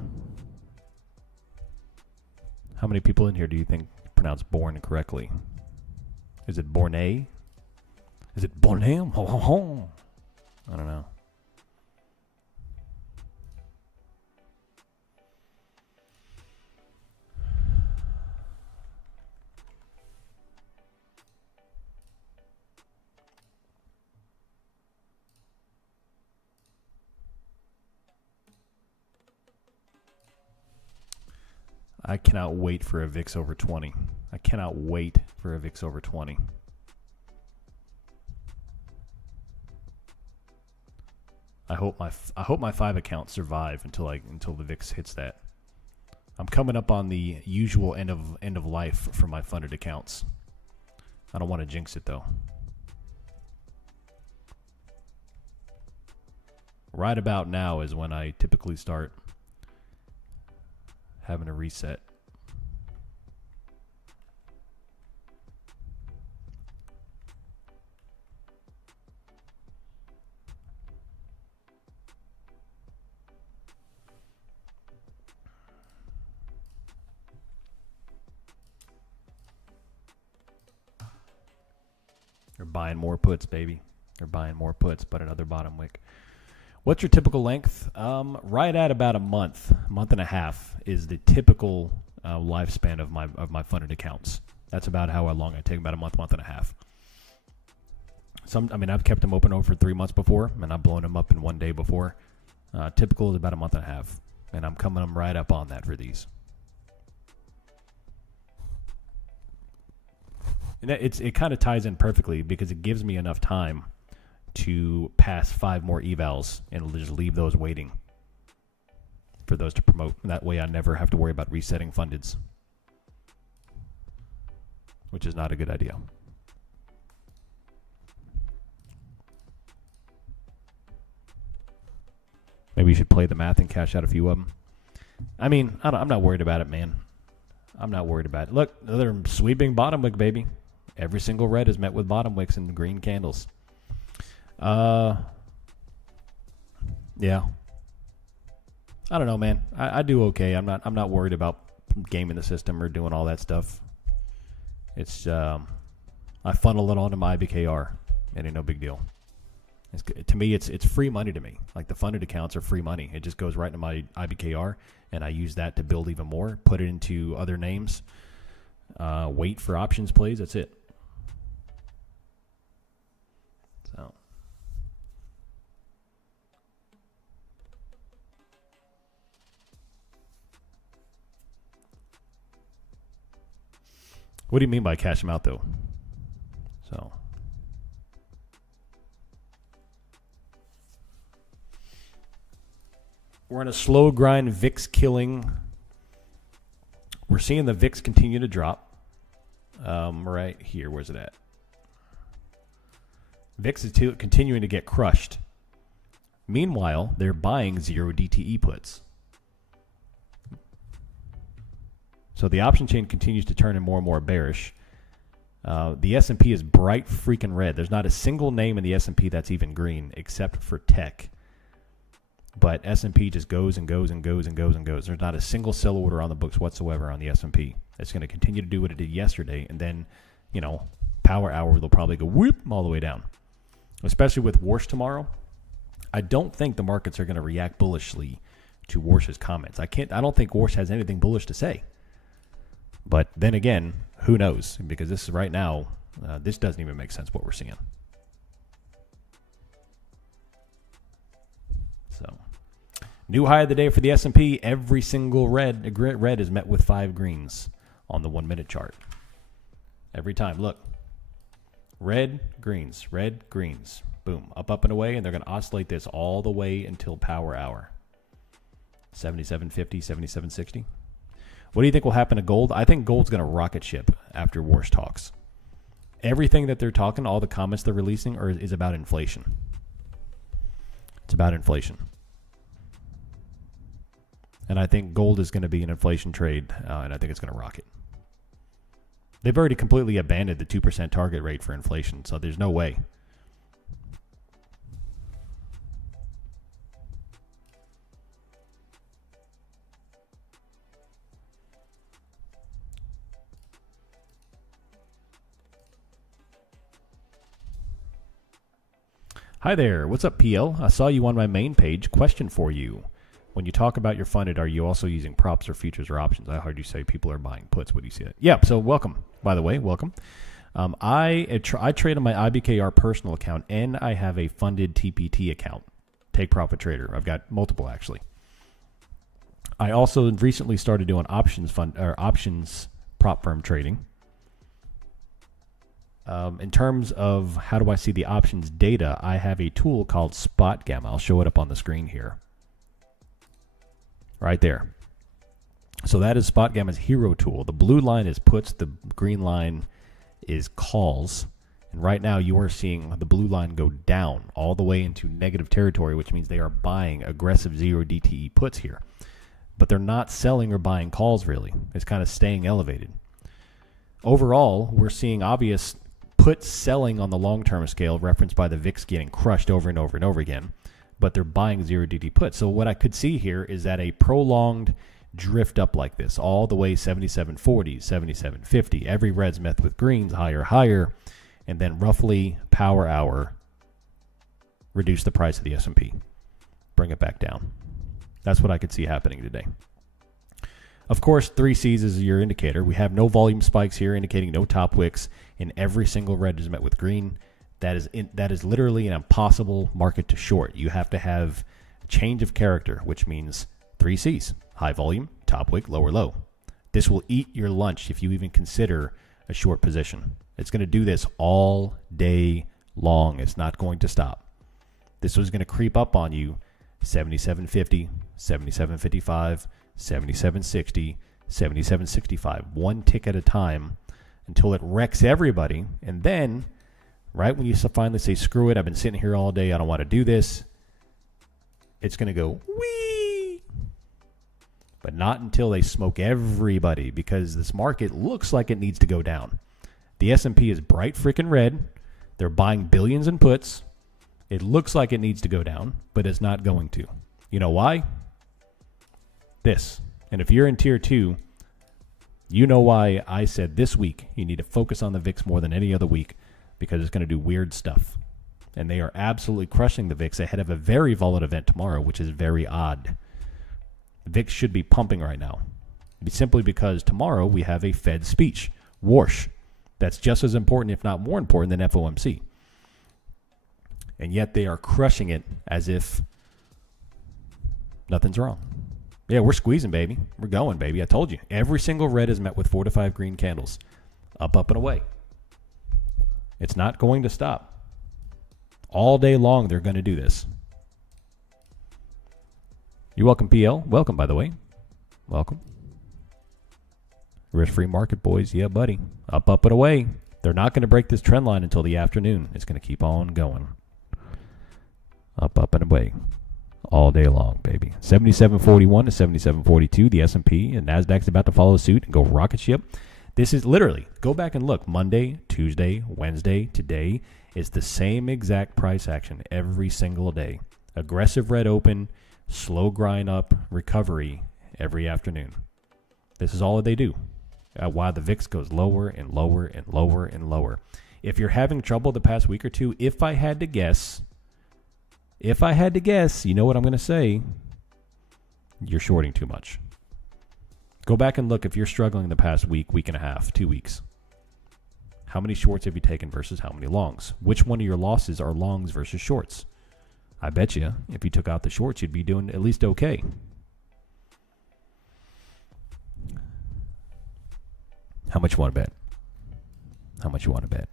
How many people in here do you think pronounce Born correctly? Is it Bornay? Is it Bornam? Ho, ho, ho. I don't know. I cannot wait for a VIX over 20. I cannot wait for a VIX over 20. I hope my 5 accounts survive until the VIX hits that. I'm coming up on the usual end of life for my funded accounts. I don't want to jinx it though. Right about now is when I typically start having a reset. They're buying more puts, baby. They're buying more puts, but another bottom wick. What's your typical length? Right at about a month and a half is the typical lifespan of my funded accounts. That's about how long I take, about a month and a half. I've kept them open over 3 months before, and I've blown them up in 1 day before. Typical is about a month and a half, and I'm coming them right up on that for these. And it kind of ties in perfectly because it gives me enough time to pass 5 more evals and just leave those waiting for those to promote. And that way I never have to worry about resetting fundeds, which is not a good idea. Maybe you should play the math and cash out a few of them. I'm not worried about it, man. I'm not worried about it. Look, another sweeping bottom wick, baby. Every single red is met with bottom wicks and green candles. Yeah. I don't know, man. I do okay. I'm not worried about gaming the system or doing all that stuff. It's I funnel it onto my IBKR. It ain't no big deal. To me, it's free money to me. Like the funded accounts are free money. It just goes right into my IBKR, and I use that to build even more. Put it into other names. Wait for options plays. That's it. So. What do you mean by cash them out, though? So we're in a slow grind VIX killing. We're seeing the VIX continue to drop. Right here, where's it at? VIX is continuing to get crushed. Meanwhile, they're buying 0 DTE puts. So the option chain continues to turn in more and more bearish. The S&P is bright freaking red. There's not a single name in the S&P that's even green except for tech. But S&P just goes and goes and goes and goes and goes. There's not a single sell order on the books whatsoever on the S&P. It's going to continue to do what it did yesterday. And then, power hour, they'll probably go whoop all the way down. Especially with Warsh tomorrow. I don't think the markets are going to react bullishly to Warsh's comments. I don't think Warsh has anything bullish to say. But then again, who knows? Because this is right now, this doesn't even make sense what we're seeing. So, new high of the day for the S&P. Every single red is met with 5 greens on the 1 minute chart. Every time, look. Red, greens, boom, up and away, and they're going to oscillate this all the way until power hour. 77.50, 77.60. What do you think will happen to gold? I think gold's going to rocket ship after Warsh talks. Everything that they're talking, all the comments they're releasing is about inflation. It's about inflation. And I think gold is going to be an inflation trade, and I think it's going to rocket. They've already completely abandoned the 2% target rate for inflation, so there's no way. Hi there. What's up, PL? I saw you on my main page. Question for you. When you talk about your funded, are you also using props or futures or options? I heard you say people are buying puts. What do you see that? Yeah, so welcome. By the way, welcome. I trade on my IBKR personal account, and I have a funded TPT account, Take Profit Trader. I've got multiple, actually. I also recently started doing options prop firm trading. In terms of how do I see the options data, I have a tool called Spot Gamma. I'll show it up on the screen here. Right there. So that is Spot Gamma's hero tool. The blue line is puts, the green line is calls. And right now you are seeing the blue line go down all the way into negative territory, which means they are buying aggressive 0 DTE puts here. But they're not selling or buying calls really. It's kind of staying elevated. Overall, we're seeing obvious put selling on the long-term scale referenced by the VIX getting crushed over and over and over again. But they're buying 0 DT puts. So what I could see here is that a prolonged drift up like this, all the way 77.40, 77.50. Every red's met with greens, higher, and then roughly power hour, reduce the price of the S&P, bring it back down. That's what I could see happening today. Of course, 3Cs is your indicator. We have no volume spikes here, indicating no top wicks, and every single red is met with green. That is literally an impossible market to short. You have to have a change of character, which means 3Cs, high volume, top wick, lower low. This will eat your lunch if you even consider a short position. It's going to do this all day long. It's not going to stop. This was going to creep up on you 77.50, 77.55, 77.60, 77.65, one tick at a time until it wrecks everybody. And then right when you finally say, screw it, I've been sitting here all day, I don't want to do this, it's going to go, whee! But not until they smoke everybody, because this market looks like it needs to go down. The S&P is bright freaking red. They're buying billions in puts. It looks like it needs to go down, but it's not going to. You know why? This. And if you're in tier 2, you know why I said this week you need to focus on the VIX more than any other week, because it's going to do weird stuff. And they are absolutely crushing the VIX ahead of a very volatile event tomorrow, which is very odd. The VIX should be pumping right now. Simply because tomorrow we have a Fed speech, Warsh. That's just as important, if not more important, than FOMC. And yet they are crushing it as if nothing's wrong. Yeah, we're squeezing, baby. We're going, baby. I told you. Every single red is met with 4 to 5 green candles. Up, up, and away. It's not going to stop. All day long, they're going to do this. You're welcome, PL. Welcome, by the way. Welcome. Risk-free market, boys. Yeah, buddy. Up, up, and away. They're not going to break this trend line until the afternoon. It's going to keep on going. Up, up, and away. All day long, baby. 77.41 to 77.42. The S&P and NASDAQ's about to follow suit and go rocket ship. This is literally, go back and look. Monday, Tuesday, Wednesday, today is the same exact price action every single day. Aggressive red open, slow grind up, recovery every afternoon. This is all that they do. While the VIX goes lower and lower and lower and lower. If you're having trouble the past week or two, if I had to guess, you know what I'm going to say? You're shorting too much. Go back and look if you're struggling the past week, week and a half, 2 weeks. How many shorts have you taken versus how many longs? Which one of your losses are longs versus shorts? I bet you if you took out the shorts, you'd be doing at least okay. How much you want to bet? How much you want to bet?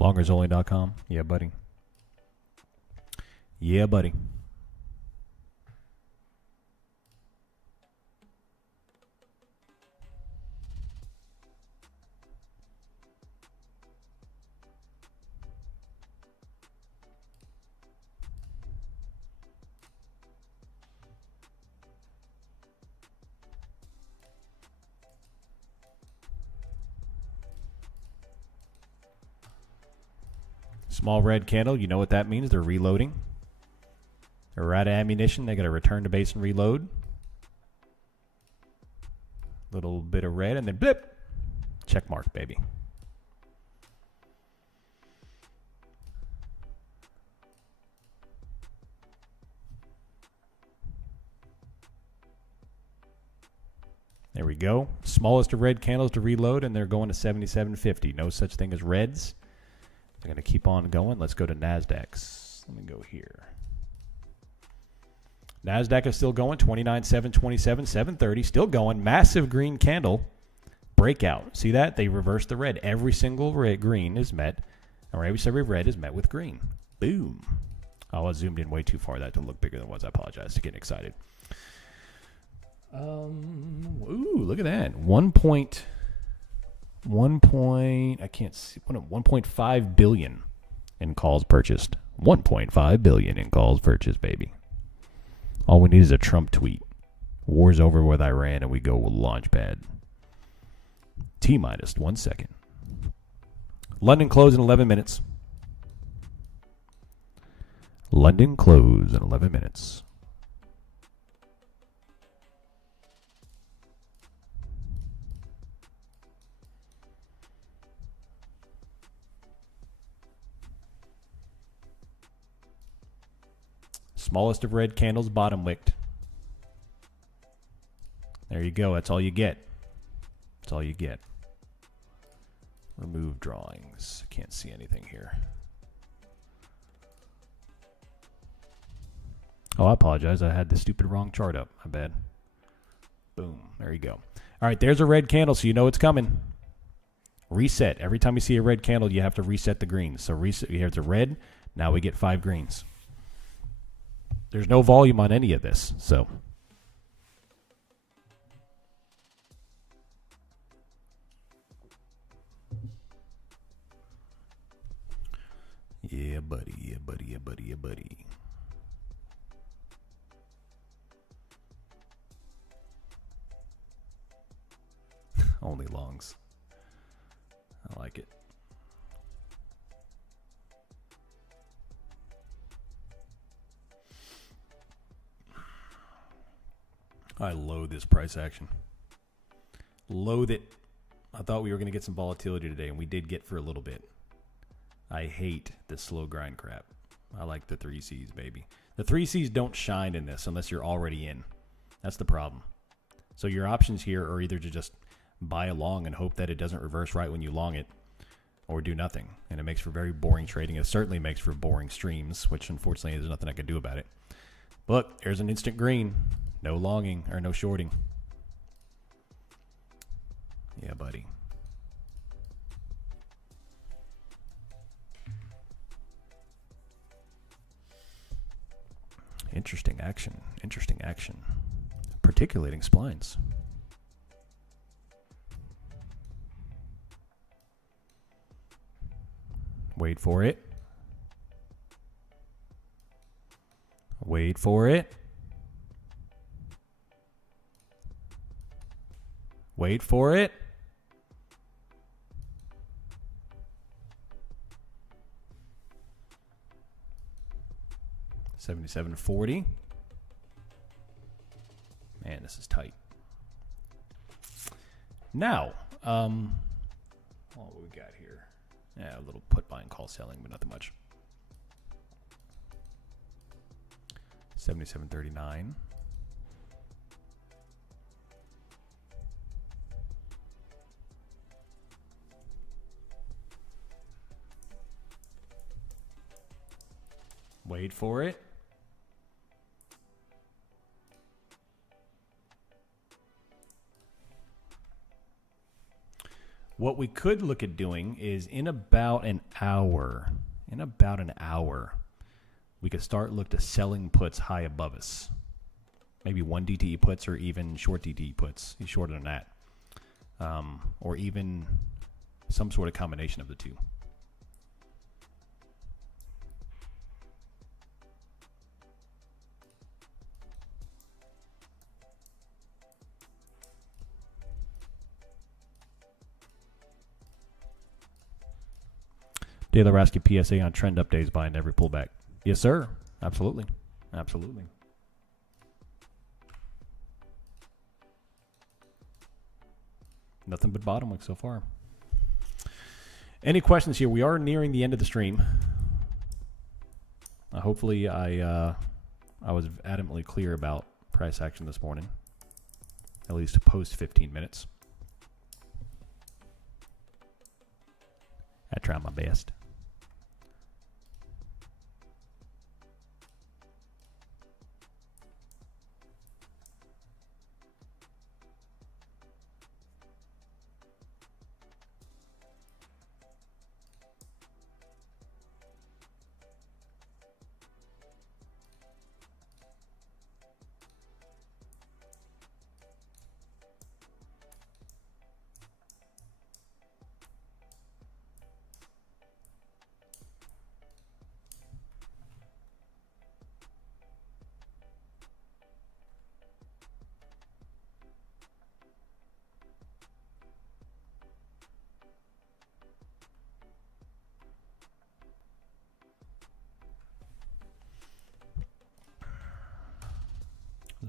Longersonly.com. Yeah, buddy. Yeah, buddy. Small red candle, you know what that means? They're reloading. They're out of ammunition. They got to return to base and reload. Little bit of red and then blip. Check mark, baby. There we go. Smallest of red candles to reload, and they're going to 77.50. No such thing as reds. They're going to keep on going. Let's go to NASDAQs. Let me go here. NASDAQ is still going. 29,727, 730. Still going. Massive green candle. Breakout. See that? They reversed the red. Every single red, green is met. Or every red is met with green. Boom. Oh, I zoomed in way too far. That to look bigger than it was. I apologize. Getting excited. Ooh, look at that. 1.5 billion in calls purchased. 1.5 billion in calls purchased, baby. All we need is a Trump tweet. War's over with Iran and we go with Launchpad. T-minus 1 second. London close in 11 minutes. London close in 11 minutes. Smallest of red candles, bottom wicked. There you go. That's all you get. That's all you get. Remove drawings. Can't see anything here. Oh, I apologize. I had the stupid wrong chart up. My bad. Boom. There you go. All right, there's a red candle, so you know it's coming. Reset. Every time you see a red candle, you have to reset the greens. So reset. Here's a red. Now we get 5 greens. There's no volume on any of this, so. Yeah, buddy, yeah, buddy, yeah, buddy, yeah, buddy. only longs. I like it. I loathe this price action. Loathe it. I thought we were going to get some volatility today, and we did get for a little bit. I hate this slow grind crap. I like the 3Cs, baby. The 3Cs don't shine in this unless you're already in. That's the problem. So your options here are either to just buy a long and hope that it doesn't reverse right when you long it, or do nothing. And it makes for very boring trading. It certainly makes for boring streams, which unfortunately there's nothing I can do about it. Look, there's an instant green. No longing or no shorting. Yeah, buddy. Interesting action. Interesting action. Particulating splines. Wait for it. Wait for it. Wait for it. $77.40. Man, this is tight. Now, what we got here? Yeah, a little put buying, call selling, but nothing much. 77.39. Wait for it. What we could look at doing is in about an hour, we could start look to selling puts high above us. Maybe 1 DTE puts or even short DTE puts. He's shorter than that. Or even some sort of combination of the two. Daily Rasky PSA on trend up days buying every pullback. Yes, sir. Absolutely. Absolutely. Nothing but bottom wick so far. Any questions here? We are nearing the end of the stream. Hopefully I was adamantly clear about price action this morning. At least post 15 minutes. I try my best.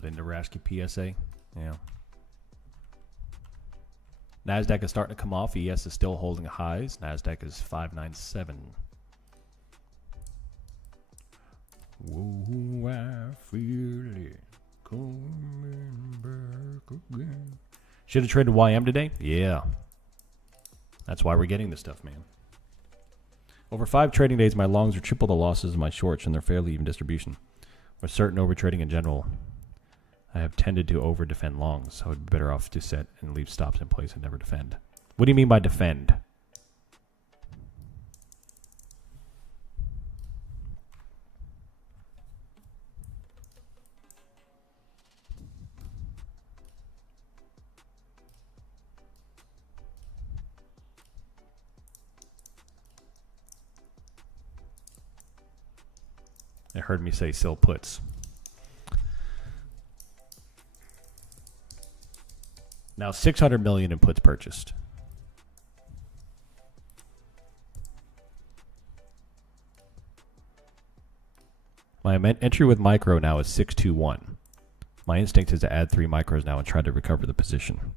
Linda Rasky PSA. Yeah. NASDAQ is starting to come off. ES is still holding highs. NASDAQ is 597. Whoa, I feel it coming back again. Should have traded YM today? Yeah. That's why we're getting this stuff, man. Over 5 trading days, my longs are triple the losses of my shorts, and they're fairly even distribution. With certain overtrading in general, I have tended to over-defend longs, so I'd be better off to set and leave stops in place and never defend. What do you mean by defend? It heard me say sell puts. Now 600 million in puts purchased. My entry with micro now is 621. My instinct is to add 3 micros now and try to recover the position.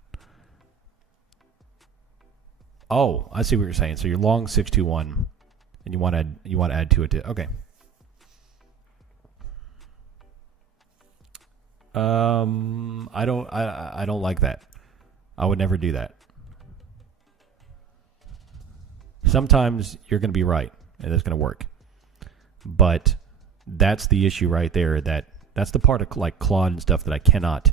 Oh, I see what you're saying. So you're long 621, and you want to add to it. Okay. I don't like that. I would never do that. Sometimes you're going to be right, and it's going to work. But that's the issue right there. That's the part of like Claude and stuff that I cannot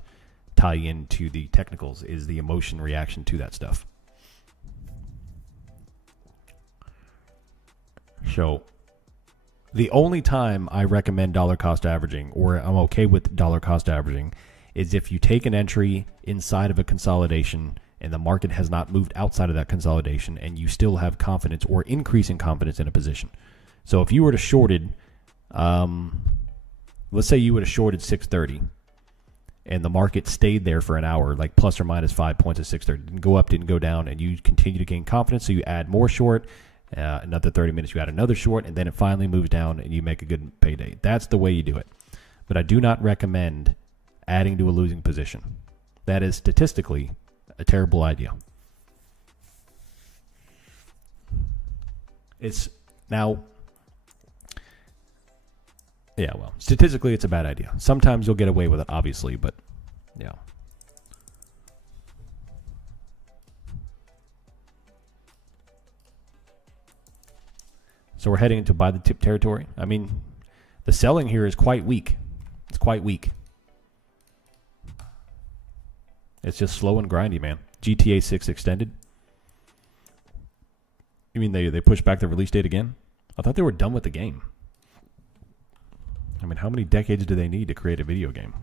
tie into the technicals, is the emotion reaction to that stuff. So the only time I recommend dollar cost averaging, or I'm okay with dollar cost averaging, is if you take an entry inside of a consolidation and the market has not moved outside of that consolidation and you still have confidence or increasing confidence in a position. So if you were to shorted, let's say you would have shorted 630 and the market stayed there for an hour, like plus or minus 5 points at 630, didn't go up, didn't go down, and you continue to gain confidence, so you add more short. Another 30 minutes, you add another short, and then it finally moves down and you make a good payday. That's the way you do it. But I do not recommend adding to a losing position. That is statistically a terrible idea. It's now, yeah, well, statistically it's a bad idea. Sometimes you'll get away with it, obviously, but yeah. So we're heading into buy the tip territory. I mean, the selling here is quite weak. It's quite weak. It's just slow and grindy, man. GTA 6 extended. You mean they pushed back the release date again? I thought they were done with the game. I mean, how many decades do they need to create a video game?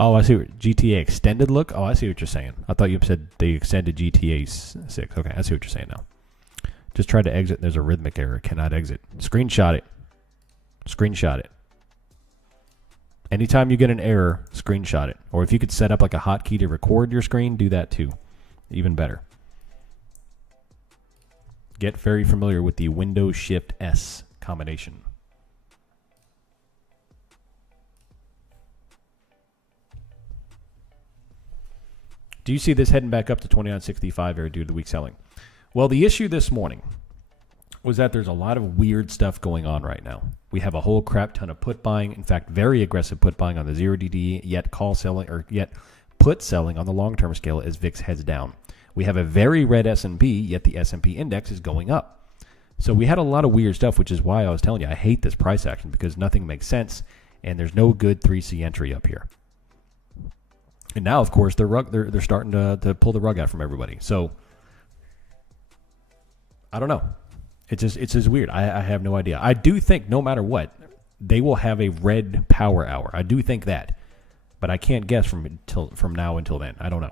Oh, I see what GTA extended look. Oh, I see what you're saying. I thought you said they extended GTA 6. Okay, I see what you're saying now. Just tried to exit. There's a rhythmic error. Cannot exit. Screenshot it. Screenshot it. Anytime you get an error, screenshot it. Or if you could set up like a hotkey to record your screen, do that too. Even better. Get very familiar with the Windows Shift S combination. Do you see this heading back up to 29.65 area due to the weak selling? Well, the issue this morning was that there's a lot of weird stuff going on right now. We have a whole crap ton of put buying. In fact, very aggressive put buying on the 0DD, yet call selling, or yet put selling on the long-term scale as VIX heads down. We have a very red S&P, yet the S&P index is going up. So we had a lot of weird stuff, which is why I was telling you I hate this price action, because nothing makes sense, and there's no good 3C entry up here. And now, of course, they're starting to pull the rug out from everybody. So I don't know. It's just weird. I have no idea. I do think no matter what, they will have a red power hour. I do think that, but I can't guess from now until then. I don't know.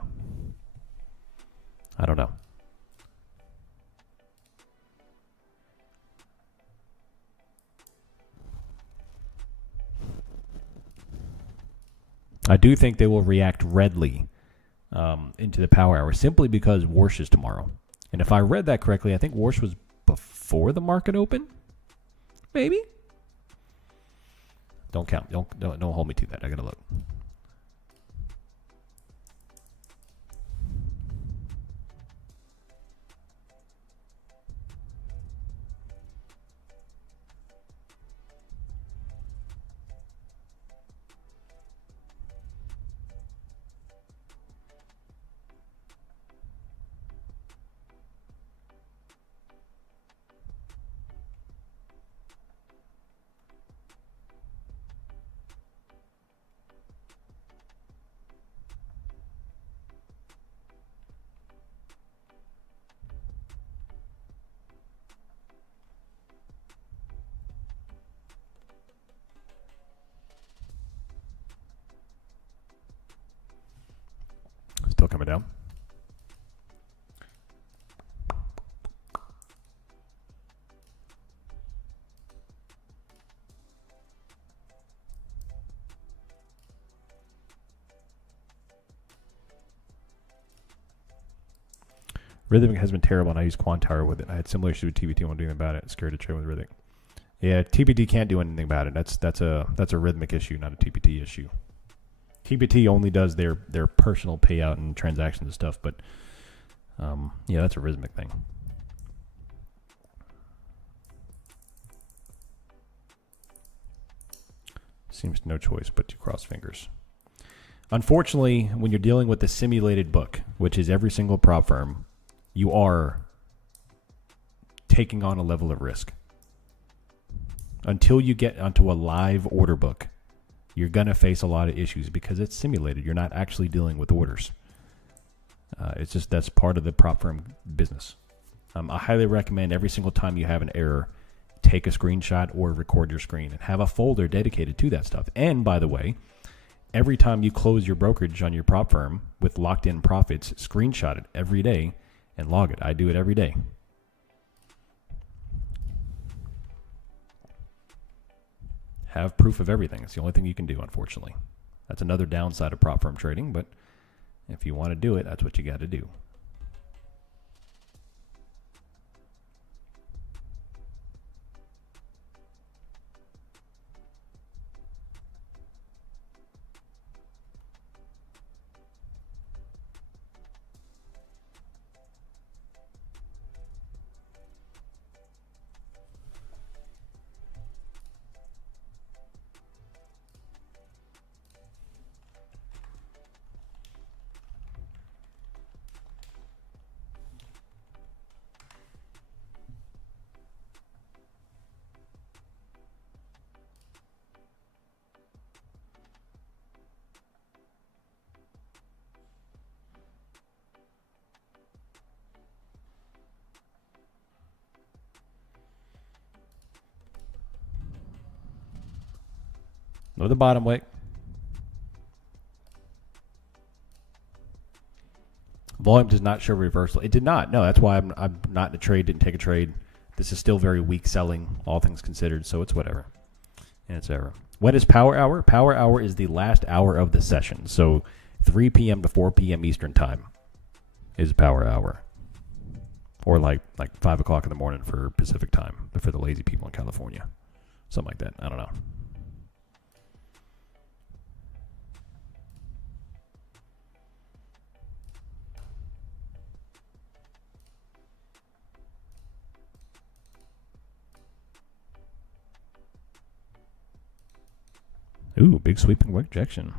I do think they will react redly into the power hour simply because Warsh is tomorrow. And if I read that correctly, I think Warsh was before the market open. Maybe. Don't count. Don't hold me to that. I gotta look. Rhythmic has been terrible, and I use Quantower with it. I had similar issues with TBT. Won't do anything about it. Scared to trade with Rhythmic. Yeah, TBT can't do anything about it. That's a Rhythmic issue, not a TBT issue. TBT only does their personal payout and transactions and stuff, but yeah, that's a Rhythmic thing. Seems no choice but to cross fingers. Unfortunately, when you're dealing with the simulated book, which is every single prop firm, you are taking on a level of risk. Until you get onto a live order book, you're going to face a lot of issues because it's simulated. You're not actually dealing with orders. It's just that's part of the prop firm business. I highly recommend every single time you have an error, take a screenshot or record your screen and have a folder dedicated to that stuff. And by the way, every time you close your brokerage on your prop firm with locked-in profits, screenshot it every day and log it. I do it every day. Have proof of everything. It's the only thing you can do, unfortunately. That's another downside of prop firm trading, but if you want to do it, that's what you got to do. No, the bottom wick. Volume does not show reversal. It did not. No, that's why I'm not in a trade, didn't take a trade. This is still very weak selling, all things considered, so it's whatever. And it's error. When is power hour? Power hour is the last hour of the session. So 3 p.m. to 4 p.m. Eastern time is power hour. Or like 5 o'clock in the morning for Pacific time, but for the lazy people in California. Something like that. I don't know. Ooh, big sweeping rejection.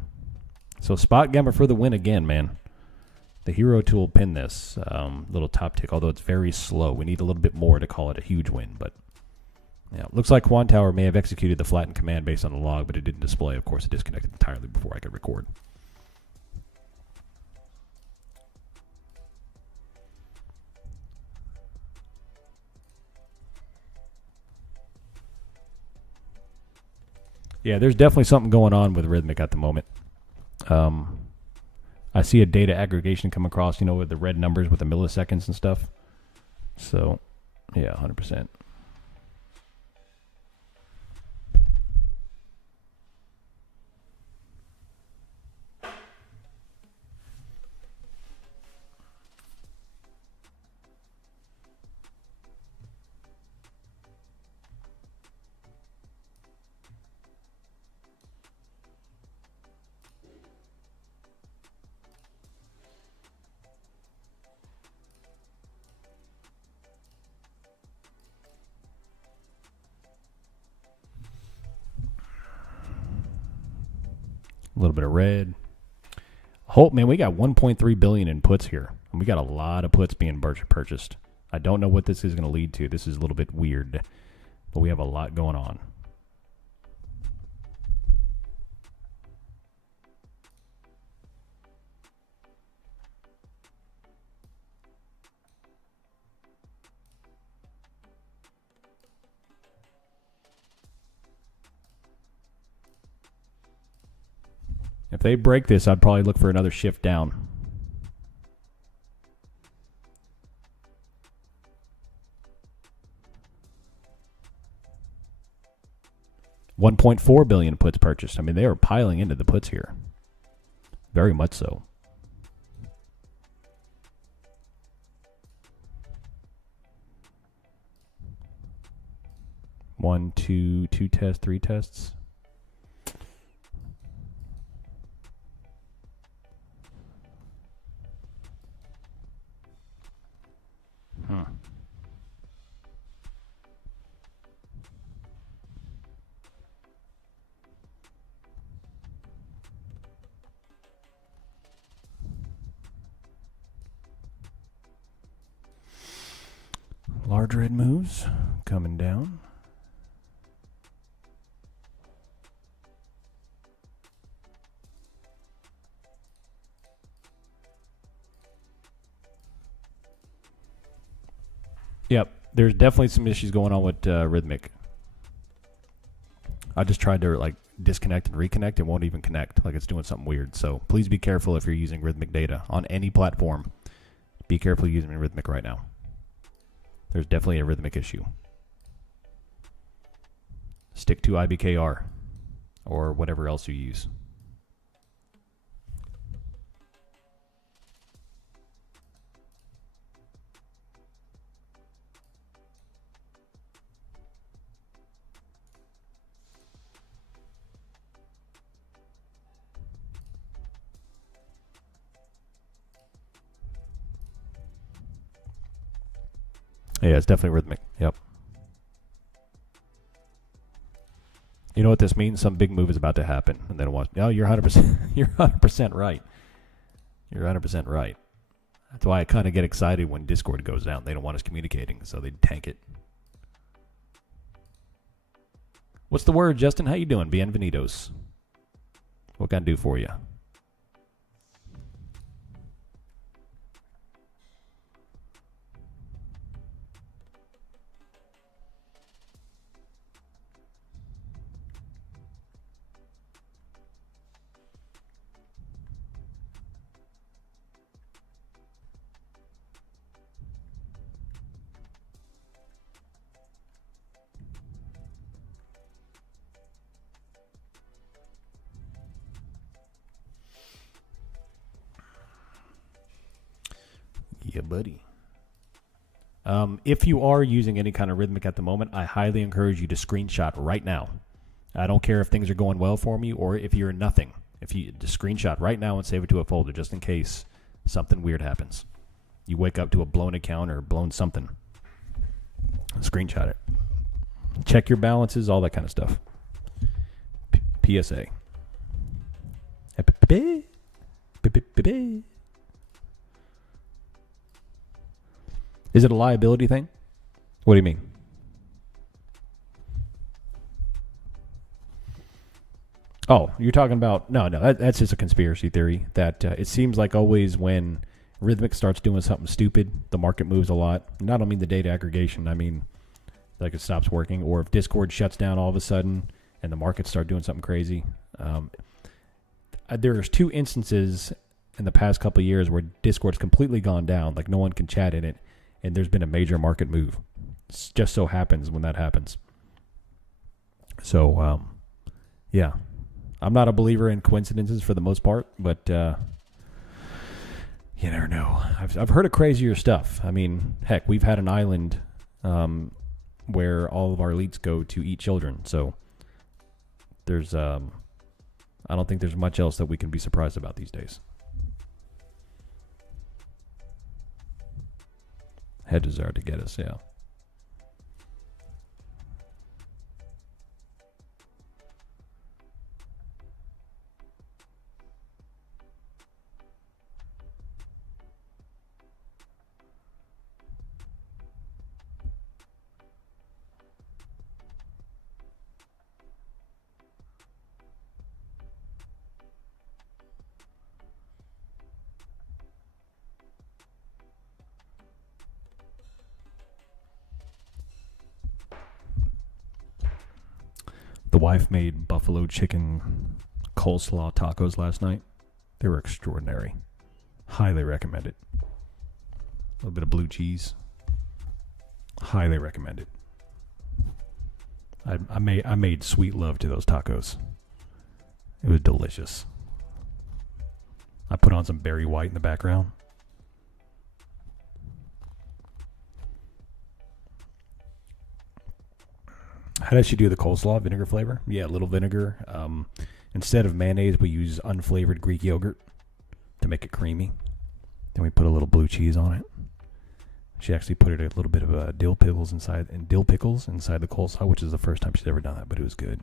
So spot gamma for the win again, man. The hero tool pinned this little top tick, although it's very slow. We need a little bit more to call it a huge win. But yeah, looks like Quantower may have executed the flattened command based on the log, but it didn't display. Of course, it disconnected entirely before I could record. Yeah, there's definitely something going on with Rhythmic at the moment. I see a data aggregation come across, with the red numbers with the milliseconds and stuff. So, yeah, 100%. A little bit of red. Hope, man, we got 1.3 billion in puts here. And we got a lot of puts being purchased. I don't know what this is going to lead to. This is a little bit weird. But we have a lot going on. If they break this, I'd probably look for another shift down. $1.4 billion puts purchased. I mean, they are piling into the puts here. Very much so. 1, 2, 2 tests, 3 tests. Large red moves coming down. Yep, there's definitely some issues going on with Rhythmic. I just tried to like disconnect and reconnect. It won't even connect. Like it's doing something weird. So please be careful if you're using Rhythmic data on any platform. Be careful using Rhythmic right now. There's definitely a Rhythmic issue. Stick to IBKR or whatever else you use. Yeah, it's definitely Rhythmic. Yep. You know what this means? Some big move is about to happen, and then watch. No, you're 100%. You're 100% right. You're 100% right. That's why I kind of get excited when Discord goes down. They don't want us communicating, so they tank it. What's the word, Justin? How you doing? Bienvenidos. What can I do for you? Yeah, buddy. If you are using any kind of Rhythmic at the moment, I highly encourage you to screenshot right now. I don't care if things are going well for me or if you're nothing. If you just screenshot right now and save it to a folder just in case something weird happens. You wake up to a blown account or blown something. Screenshot it. Check your balances, all that kind of stuff. PSA. Is it a liability thing? What do you mean? Oh, you're talking about... No, that's just a conspiracy theory. That it seems like always when Rhythmic starts doing something stupid, the market moves a lot. And I don't mean the data aggregation. I mean, like it stops working. Or if Discord shuts down all of a sudden and the markets start doing something crazy. There's 2 instances in the past couple of years where Discord's completely gone down. Like no one can chat in it. And there's been a major market move. It just so happens when that happens. So, yeah. I'm not a believer in coincidences for the most part, but you never know. I've heard of crazier stuff. I mean, heck, we've had an island where all of our elites go to eat children. So there's, I don't think there's much else that we can be surprised about these days. Head desire to get us, yeah. The wife made buffalo chicken coleslaw tacos last night. They were extraordinary. Highly recommend it. A little bit of blue cheese. Highly recommend it. I made sweet love to those tacos. It was delicious. I put on some Barry White in the background. How does she do the coleslaw? Vinegar flavor? Yeah, a little vinegar. Instead of mayonnaise, we use unflavored Greek yogurt to make it creamy. Then we put a little blue cheese on it. She actually put a little bit of dill pickles inside the coleslaw, which is the first time she's ever done that, but it was good.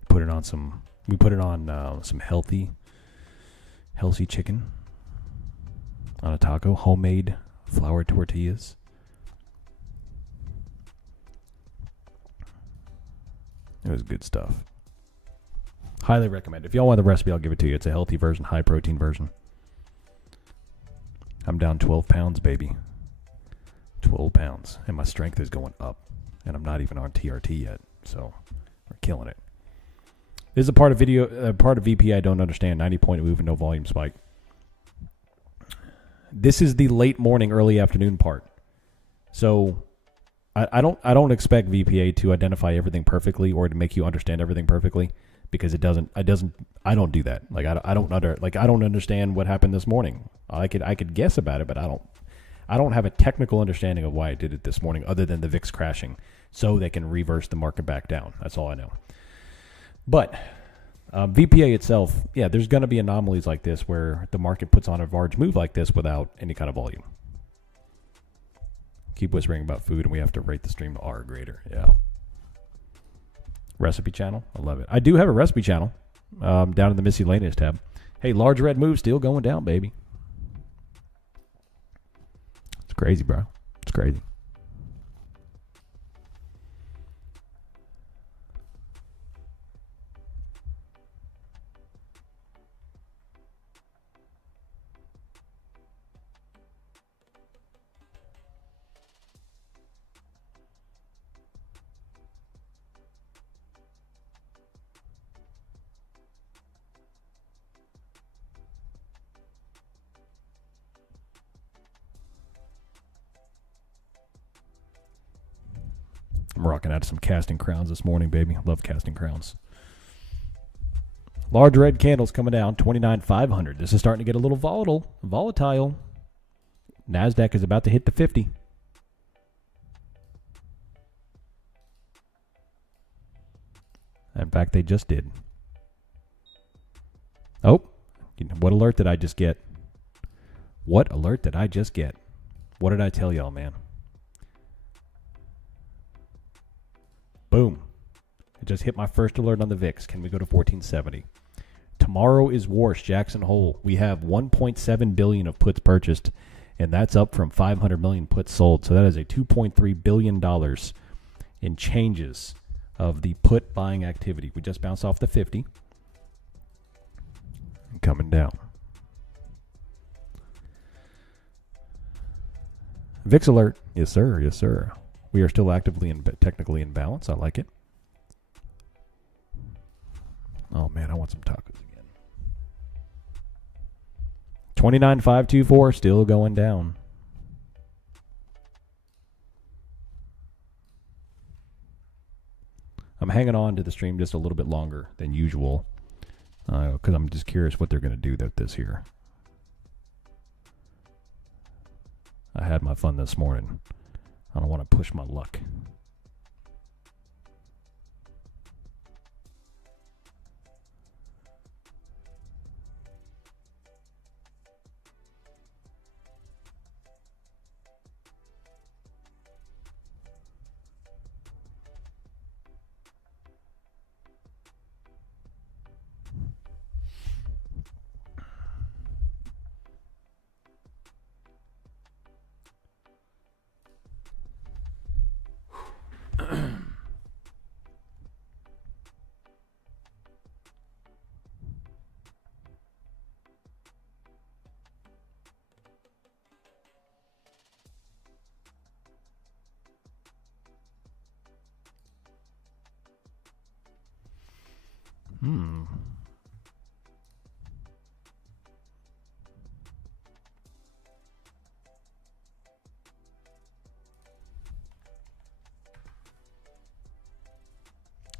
We put it on some healthy chicken on a taco, homemade flour tortillas. It was good stuff. Highly recommend. If y'all want the recipe, I'll give it to you. It's a healthy version, high protein version. I'm down 12 pounds, baby. 12 pounds. And my strength is going up. And I'm not even on TRT yet. So we're killing it. This is a part of VP I don't understand. 90-point move and no volume spike. This is the late morning, early afternoon part. So I don't expect VPA to identify everything perfectly or to make you understand everything perfectly, because I don't do that. Like I don't understand what happened this morning. I could guess about it, but I don't have a technical understanding of why I did it this morning, other than the VIX crashing, so they can reverse the market back down. That's all I know. But VPA itself, yeah, there's going to be anomalies like this where the market puts on a large move like this without any kind of volume. Keep whispering about food, and we have to rate the stream to R or greater. Yeah. Recipe channel. I love it. I do have a recipe channel down in the miscellaneous tab. Hey, large red move still going down, baby. It's crazy, bro. It's crazy. I'm rocking out some casting crowns this morning, baby. Love casting crowns. Large red candles coming down, 29,500. This is starting to get a little volatile. NASDAQ is about to hit the 50. In fact, they just did. Oh, what alert did I just get? What alert did I just get? What did I tell y'all, man? Boom. I just hit my first alert on the VIX. Can we go to 1470? Tomorrow is Warsh, Jackson Hole. We have 1.7 billion of puts purchased, and that's up from 500 million puts sold. So that is a $2.3 billion in changes of the put buying activity. We just bounced off the 50 and coming down. VIX alert. Yes, sir. Yes, sir. We are still actively technically in balance. I like it. Oh, man, I want some tacos again. 29,524, still going down. I'm hanging on to the stream just a little bit longer than usual because I'm just curious what they're going to do with this here. I had my fun this morning. I don't want to push my luck.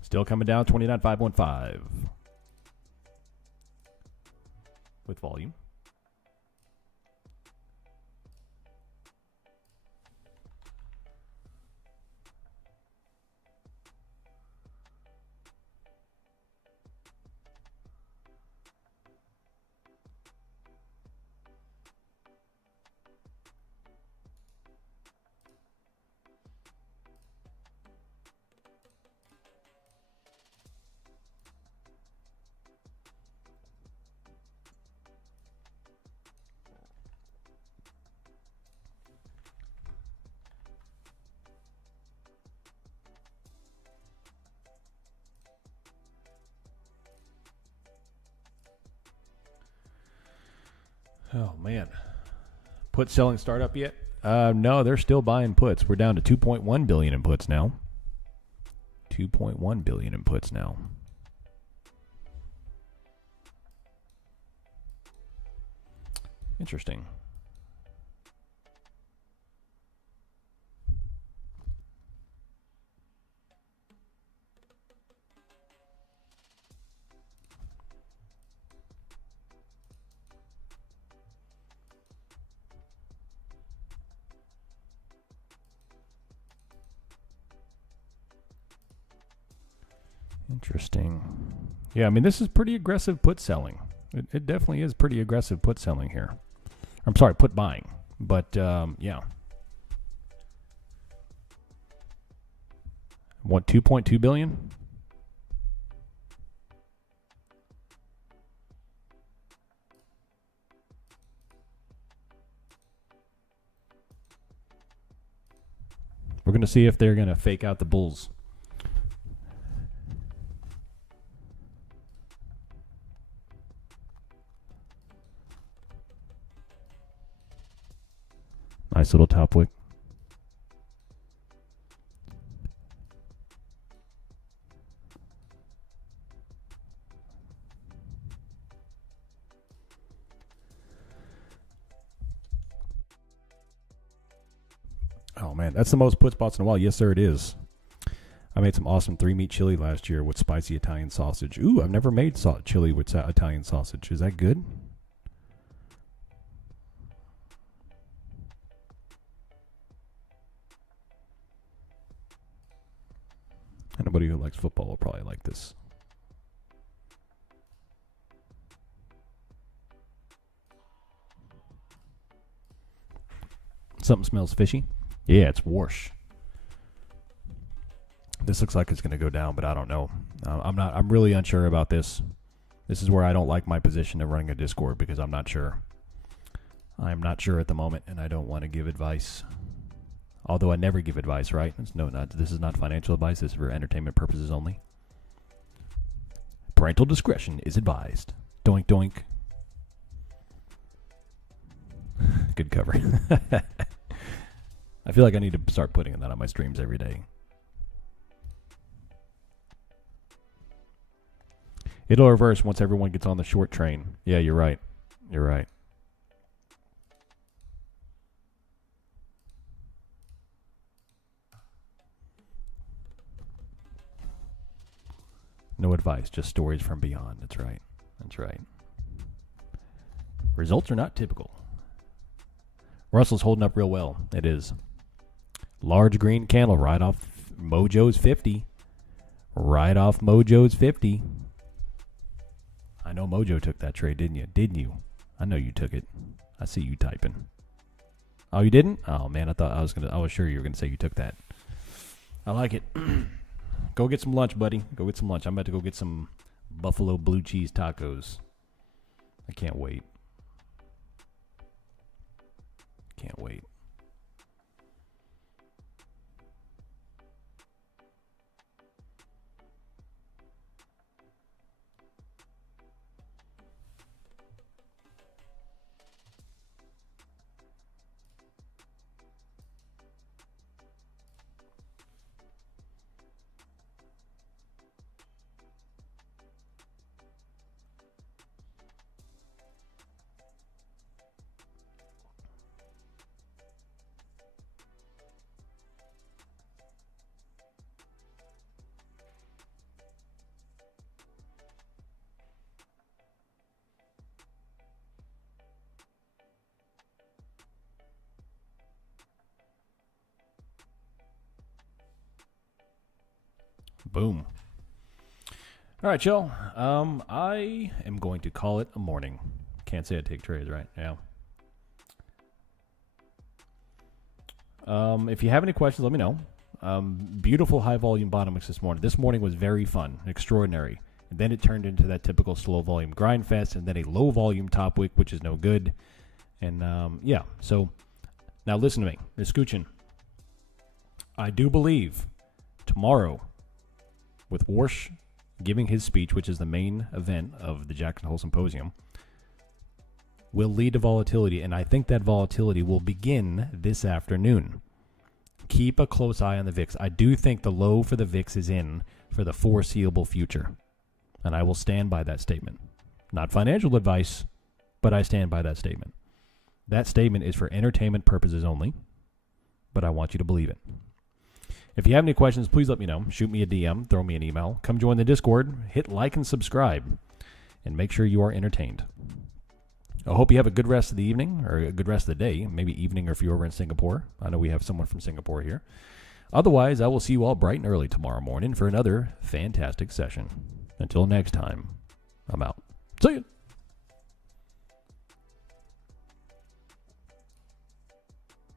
Still coming down, 29,515 with volume. Oh, man. Put selling start up yet? No, they're still buying puts. We're down to 2.1 billion in puts now. 2.1 billion in puts now. Interesting. Interesting. Yeah, I mean, this is pretty aggressive put selling. It definitely is pretty aggressive put selling here. I'm sorry, put buying. But, yeah. What, 2.2 billion? We're going to see if they're going to fake out the bulls. Nice little top wick. Oh, man, that's the most put spots in a while. Yes, sir, it is. I made some awesome 3-meat chili last year with spicy Italian sausage. Ooh, I've never made chili with Italian sausage. Is that good? Anybody who likes football will probably like this. Something smells fishy. Yeah, it's Warsh. This looks like it's going to go down, but I don't know. I'm really unsure about this. This is where I don't like my position of running a Discord because I'm not sure. I'm not sure at the moment, and I don't want to give advice. Although I never give advice, right? This is not financial advice. This is for entertainment purposes only. Parental discretion is advised. Doink, doink. Good cover. I feel like I need to start putting that on my streams every day. It'll reverse once everyone gets on the short train. Yeah, you're right. You're right. No advice, just stories from beyond. That's right. That's right. Results are not typical. Russell's holding up real well. It is. Large green candle right off Mojo's 50. Right off Mojo's 50. I know Mojo took that trade, didn't you? Didn't you? I know you took it. I see you typing. Oh, you didn't? Oh man, I was sure you were gonna say you took that. I like it. Go get some lunch, buddy. Go get some lunch. I'm about to go get some buffalo blue cheese tacos. I can't wait. Can't wait. Boom. All right, y'all. I am going to call it a morning. Can't say I take trades, right? Yeah. If you have any questions, let me know. Beautiful high volume bottom mix this morning. This morning was very fun, extraordinary. And then it turned into that typical slow volume grind fest, and then a low volume top wick, which is no good. And yeah, so now listen to me, Ms. Scoochin. I do believe tomorrow, with Warsh giving his speech, which is the main event of the Jackson Hole Symposium, will lead to volatility, and I think that volatility will begin this afternoon. Keep a close eye on the VIX. I do think the low for the VIX is in for the foreseeable future, and I will stand by that statement. Not financial advice, but I stand by that statement. That statement is for entertainment purposes only, but I want you to believe it. If you have any questions, please let me know. Shoot me a DM, throw me an email, come join the Discord, hit like and subscribe, and make sure you are entertained. I hope you have a good rest of the evening, or a good rest of the day, maybe evening, or if you're over in Singapore. I know we have someone from Singapore here. Otherwise, I will see you all bright and early tomorrow morning for another fantastic session. Until next time, I'm out. See you.